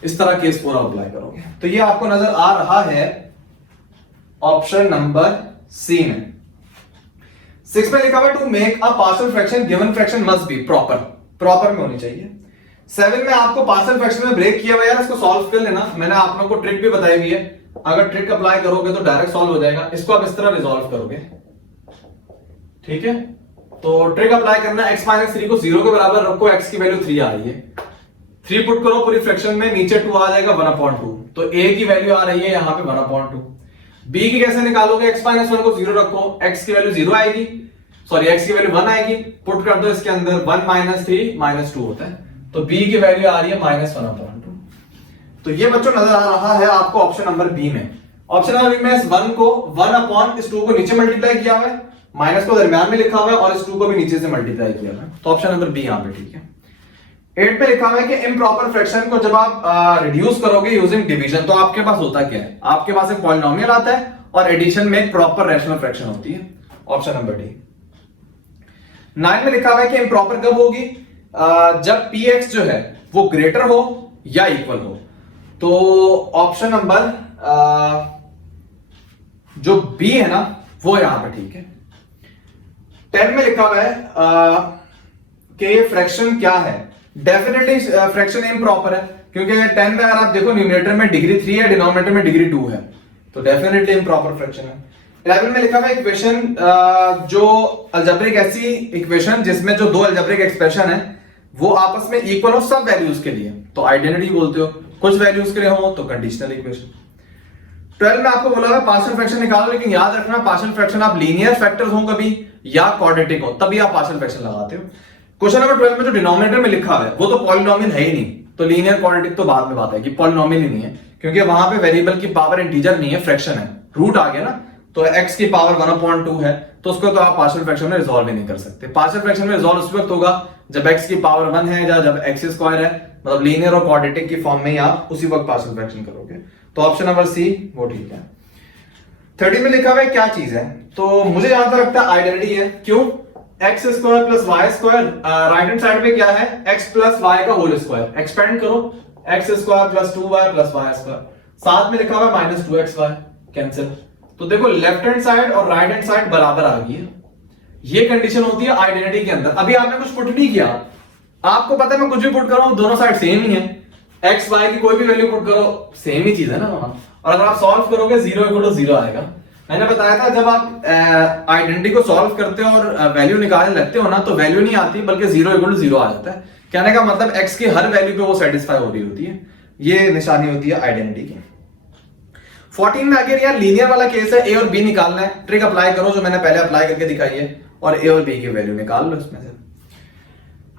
इस तरह केस 4 अप्लाई करोगे। तो ये आपको नजर आ रहा है ऑप्शन नंबर सी में। 6 में लिखा हुआ to make a partial fraction given fraction must be proper, proper में होनी चाहिए। 7 में आपको पार्शियल फ्रैक्शन में ब्रेक किया हुआ यार, इसको सॉल्व कर लेना, मैंने आप लोगों को ट्रिक भी बताई हुई है, अगर ट्रिक अप्लाई करोगे तो डायरेक्ट सॉल्व हो जाएगा। इसको आप इस तरह रिजॉल्व करोगे, ठीक है। तो ट्रिक अप्लाई करना, x माइनस 3 को 0 के बराबर रखो, x की वैल्यू 3 आ रही है, 3 पुट करो पूरी फ्रैक्शन में, नीचे 2 आ जाएगा 1/2, तो a की वैल्यू आ रही है यहां पे 1/2। b की कैसे निकालोगे, x माइनस 1 को 0 रखो, x की वैल्यू 0 आएगी, सॉरी x की वैल्यू 1 आएगी, पुट कर दो इसके अंदर, 1 माइनस 3 माइनस 2 होता है, तो b की वैल्यू आ रही है -1/2। तो ये बच्चों नजर आ रहा है आपको ऑप्शन नंबर बी में। ऑप्शन नंबर बी में इस 1 को 1/2 को नीचे मल्टीप्लाई किया हुआ है, माइनस को दरमियान में लिखा हुआ है और इस 2 को भी नीचे से मल्टीप्लाई किया हुआ है, तो ऑप्शन नंबर बी यहां पे ठीक है। 8 पे लिखा हुआ है कि इम्प्रॉपर फ्रैक्शन को जब आप रिड्यूस करोगे यूजिंग डिवीजन, तो आपके पास होता क्या है, आपके पास एक पॉलिनोमियल आता है और एडिशन में एक प्रॉपर रैशनल फ्रैक्शन होती है, ऑप्शन नंबर डी। 9 में लिखा हुआ है कि इम्प्रॉपर कब होगी, जब px जो है वो ग्रेटर हो या इक्वल हो, तो ऑप्शन नंबर जो बी है ना वो यहां पे ठीक है। 10 में लिखा हुआ है कि ये फ्रैक्शन क्या है, डेफिनेटली फ्रैक्शन इम्प्रॉपर है, क्योंकि 10 में अगर आप देखो न्यूमरेटर में डिग्री 3 है, डिनोमिनेटर में डिग्री 2 है, तो डेफिनेटली इम्प्रॉपर फ्रैक्शन है। 11 में लिखा हुआ है इक्वेशन, जो अलजेब्रिक ऐसी इक्वेशन जिसमें जो दो अलजेब्रिक एक्सप्रेशन है वो आपस में इक्वल हो सब वैल्यूज के लिए, तो आइडेंटिटी बोलते हो, कुछ वैल्यूज के लिए हो तो कंडीशनल इक्वेशन। 12 में आपको बोला है पार्शियल फ्रैक्शन निकालो, लेकिन याद रखना पार्शियल फ्रैक्शन आप लीनियर फैक्टर्स हो कभी या क्वाड्रेटिक हो तभी आप पार्शियल फ्रैक्शन लगाते हो। क्वेश्चन नंबर 12 में जो डिनोमिनेटर में लिखा है वो तो पॉलिनोमियल है ही नहीं, तो लीनियर क्वाड्रेटिक तो बाद में बात है कि पॉलिनोमियल ही नहीं है, क्योंकि वहां पे वेरिएबल की पावर इंटीजर नहीं है, फ्रैक्शन है, रूट आ गया ना, तो x की पावर 1/2 है, तो उसको तो आप पार्शियल फ्रैक्शन में रिजॉल्व ही नहीं कर सकते। पार्शियल फ्रैक्शन में रिजॉल्व उस वक्त होगा जब x की पावर 1 है या जब x स्क्वायर है, मतलब लीनियर और क्वाड्रेटिक की फॉर्म में ही आप उसी वक्त पार्शियल फ्रैक्शन करोगे, तो ऑप्शन नंबर सी वो ठीक है। 30 में लिखा हुआ है क्या चीज है, तो मुझे यहां तक लगता है आइडेंटिटी है, क्यों, x square plus y square, right hand side पे क्या है, एक्स प्लस वाई का होल स्क्वायर, एक्सपेंड करो, x square plus 2y plus y square, साथ में लिखा हुआ है -2xy, कैंसिल, तो देखो लेफ्ट हैंड साइड और राइट हैंड साइड बराबर आ गई है, ये कंडीशन होती है आइडेंटिटी के अंदर। अभी आपने कुछ पुट नहीं किया, आपको पता है मैं कुछ भी पुट कर रहा हूं दोनों साइड सेम ही है, एक्स वाई की कोई भी वैल्यू पुट करो सेम ही चीज है ना वहां, और अगर आप सॉल्व करोगे 0 आएगा। मैंने बताया था जब आप आइडेंटिटी को सॉल्व करते हो और वैल्यू निकालने लगते हो ना, तो वैल्यू नहीं आती बल्कि 0 आ जाता है, कहने का मतलब x की हर वैल्यू पे वो सेटिस्फाई हो रही होती है, ये निशानी होती है आइडेंटिटी की। 14 में अगर यार लीनियर वाला केस है, a और b निकालना है, ट्रिक अप्लाई करो जो मैंने पहले अप्लाई करके दिखाई है और a और b की वैल्यू निकाल लो इसमें से।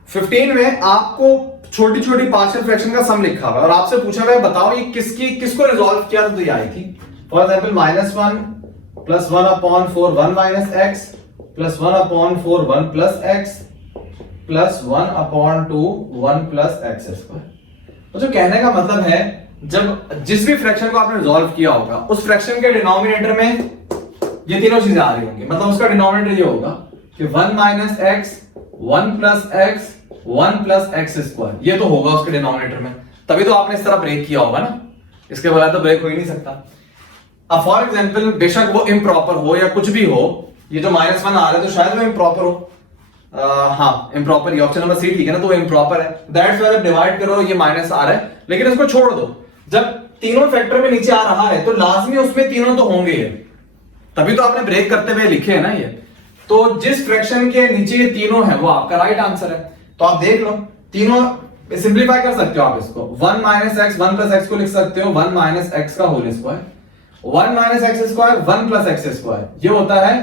15 में आपको छोटी छोटी पार्शियल फ्रैक्शन का सम लिखा हुआ है और आपसे पूछा हुआ है बताओ ये किसको रिजॉल्व किया तो ये आई थी, for example -1 plus 1/4 1 minus x plus 1/4 1 plus x plus 1/2 1 plus x square. तो जो कहने का मतलब है जब जिस भी फ्रैक्शन को आपने रिजॉल्व किया होगा उस फ्रैक्शन के डिनोमिनेटर में ये तीनों चीजें आ रही होंगी, मतलब उसका डिनोमिनेटर ये होगा कि 1 minus x 1 plus x 1 plus x square, ये तो होगा उसके डिनोमिनेटर में, तभी तो आपने इस तरह ब्रेक किया होगा ना, इसके बगैर तो ब्रेक हो ही नहीं सकता। अब फॉर एग्जाम्पल बेशक वो इम्प्रॉपर हो या कुछ भी हो, ये जो -1 आ रहा है तो शायद वो इम्प्रॉपर हो, हाँ इम्प्रॉपर, ये ऑप्शन नंबर सी ठीक है ना, तो वो इम्प्रॉपर है, दैट्स व्हाई डिवाइड करो ये माइनस आ रहा है, लेकिन इसको छोड़ दो, जब तीनों फैक्टर में नीचे आ रहा है तो लाजमी उसमें तीनों तो होंगे, तभी तो आपने ब्रेक करते हुए लिखे है ना ये, तो जिस फ्रैक्शन के नीचे ये तीनों है वो आपका राइट आंसर है। तो आप देख लो तीनों सिंप्लीफाई कर सकते हो आप इसको, 1 माइनस एक्स 1 प्लस एक्स को लिख सकते हो 1 माइनस एक्स का whole square, 1 minus x square 1 plus x square, ये होता है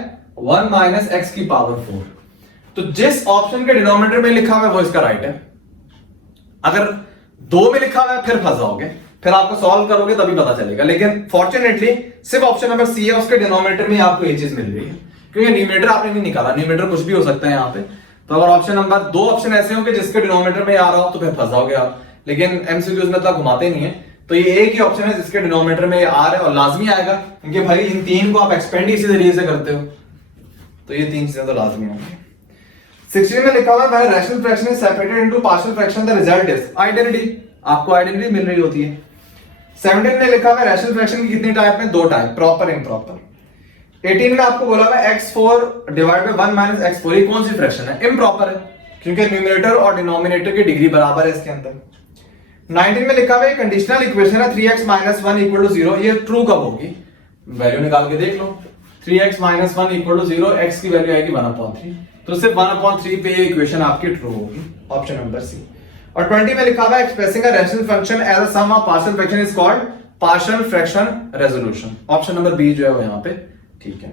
1 माइनस एक्स की पावर 4। तो जिस ऑप्शन के डिनोमिनेटर में लिखा हुआ है वो इसका राइट है, अगर 2 में लिखा हुआ है फिर फंस जाओगे, फिर आपको सॉल्व करोगे तभी पता चलेगा। लेकिन फॉर्चुनेटली सिर्फ ऑप्शन नंबर सी है, उसके डिनोमिनेटर में आपको ये चीज मिल रही है, क्योंकि न्यूमरेटर आपने नहीं निकाला, न्यूमरेटर कुछ भी हो सकता है यहाँ पे। तो अगर ऑप्शन नंबर 2 ऑप्शन ऐसे होंगे जिसके डिनोमिनेटर में आ रहा हो तो फिर फंस जाओगे आप। लेकिन एमसीक्यूज में इतना घुमाते नहीं है, तो ये एक ही ऑप्शन है जिसके डिनोमिनेटर में आ रहा है और लाजमी आएगा, क्योंकि भाई इन 3 को आप एक्सपेंड इसी तरीके से करते हो, तो ये 3 चीजें तो लाजमी होंगी। 16 में लिखा हुआ है when rational fraction is separated into partial fraction the result is identity, आपको आइडेंटिटी मिल रही होती है। 17 में लिखा हुआ है रैशनल फ्रैक्शन की कितनी टाइप में, 2 टाइप, प्रॉपर इम्प्रॉपर। 18 में आपको बोला हुआ है x4 divide by 1 minus x4, ये कौन सी फ्रैक्शन है, इम्प्रॉपर है, क्योंकि न्यूमरेटर और डिनोमिनेटर की डिग्री बराबर है इसके अंदर। 19 में लिखा हुआ है कंडीशनल इक्वेशन है 3x माइनस 1 इक्वल टू 0, ये ट्रू कब होगी, वैल्यू निकाल के देख लो। 3x minus 1 equal to 0, x की वैल्यू आएगी 1/3, तो सिर्फ 1/3 पे ये इक्वेशन आपकी ट्रू होगी, ऑप्शन नंबर सी। और 20 में लिखा हुआ है expressing a rational function as a sum of partial fraction is called partial fraction resolution, option number B जो है वो यहाँ पे ठीक है।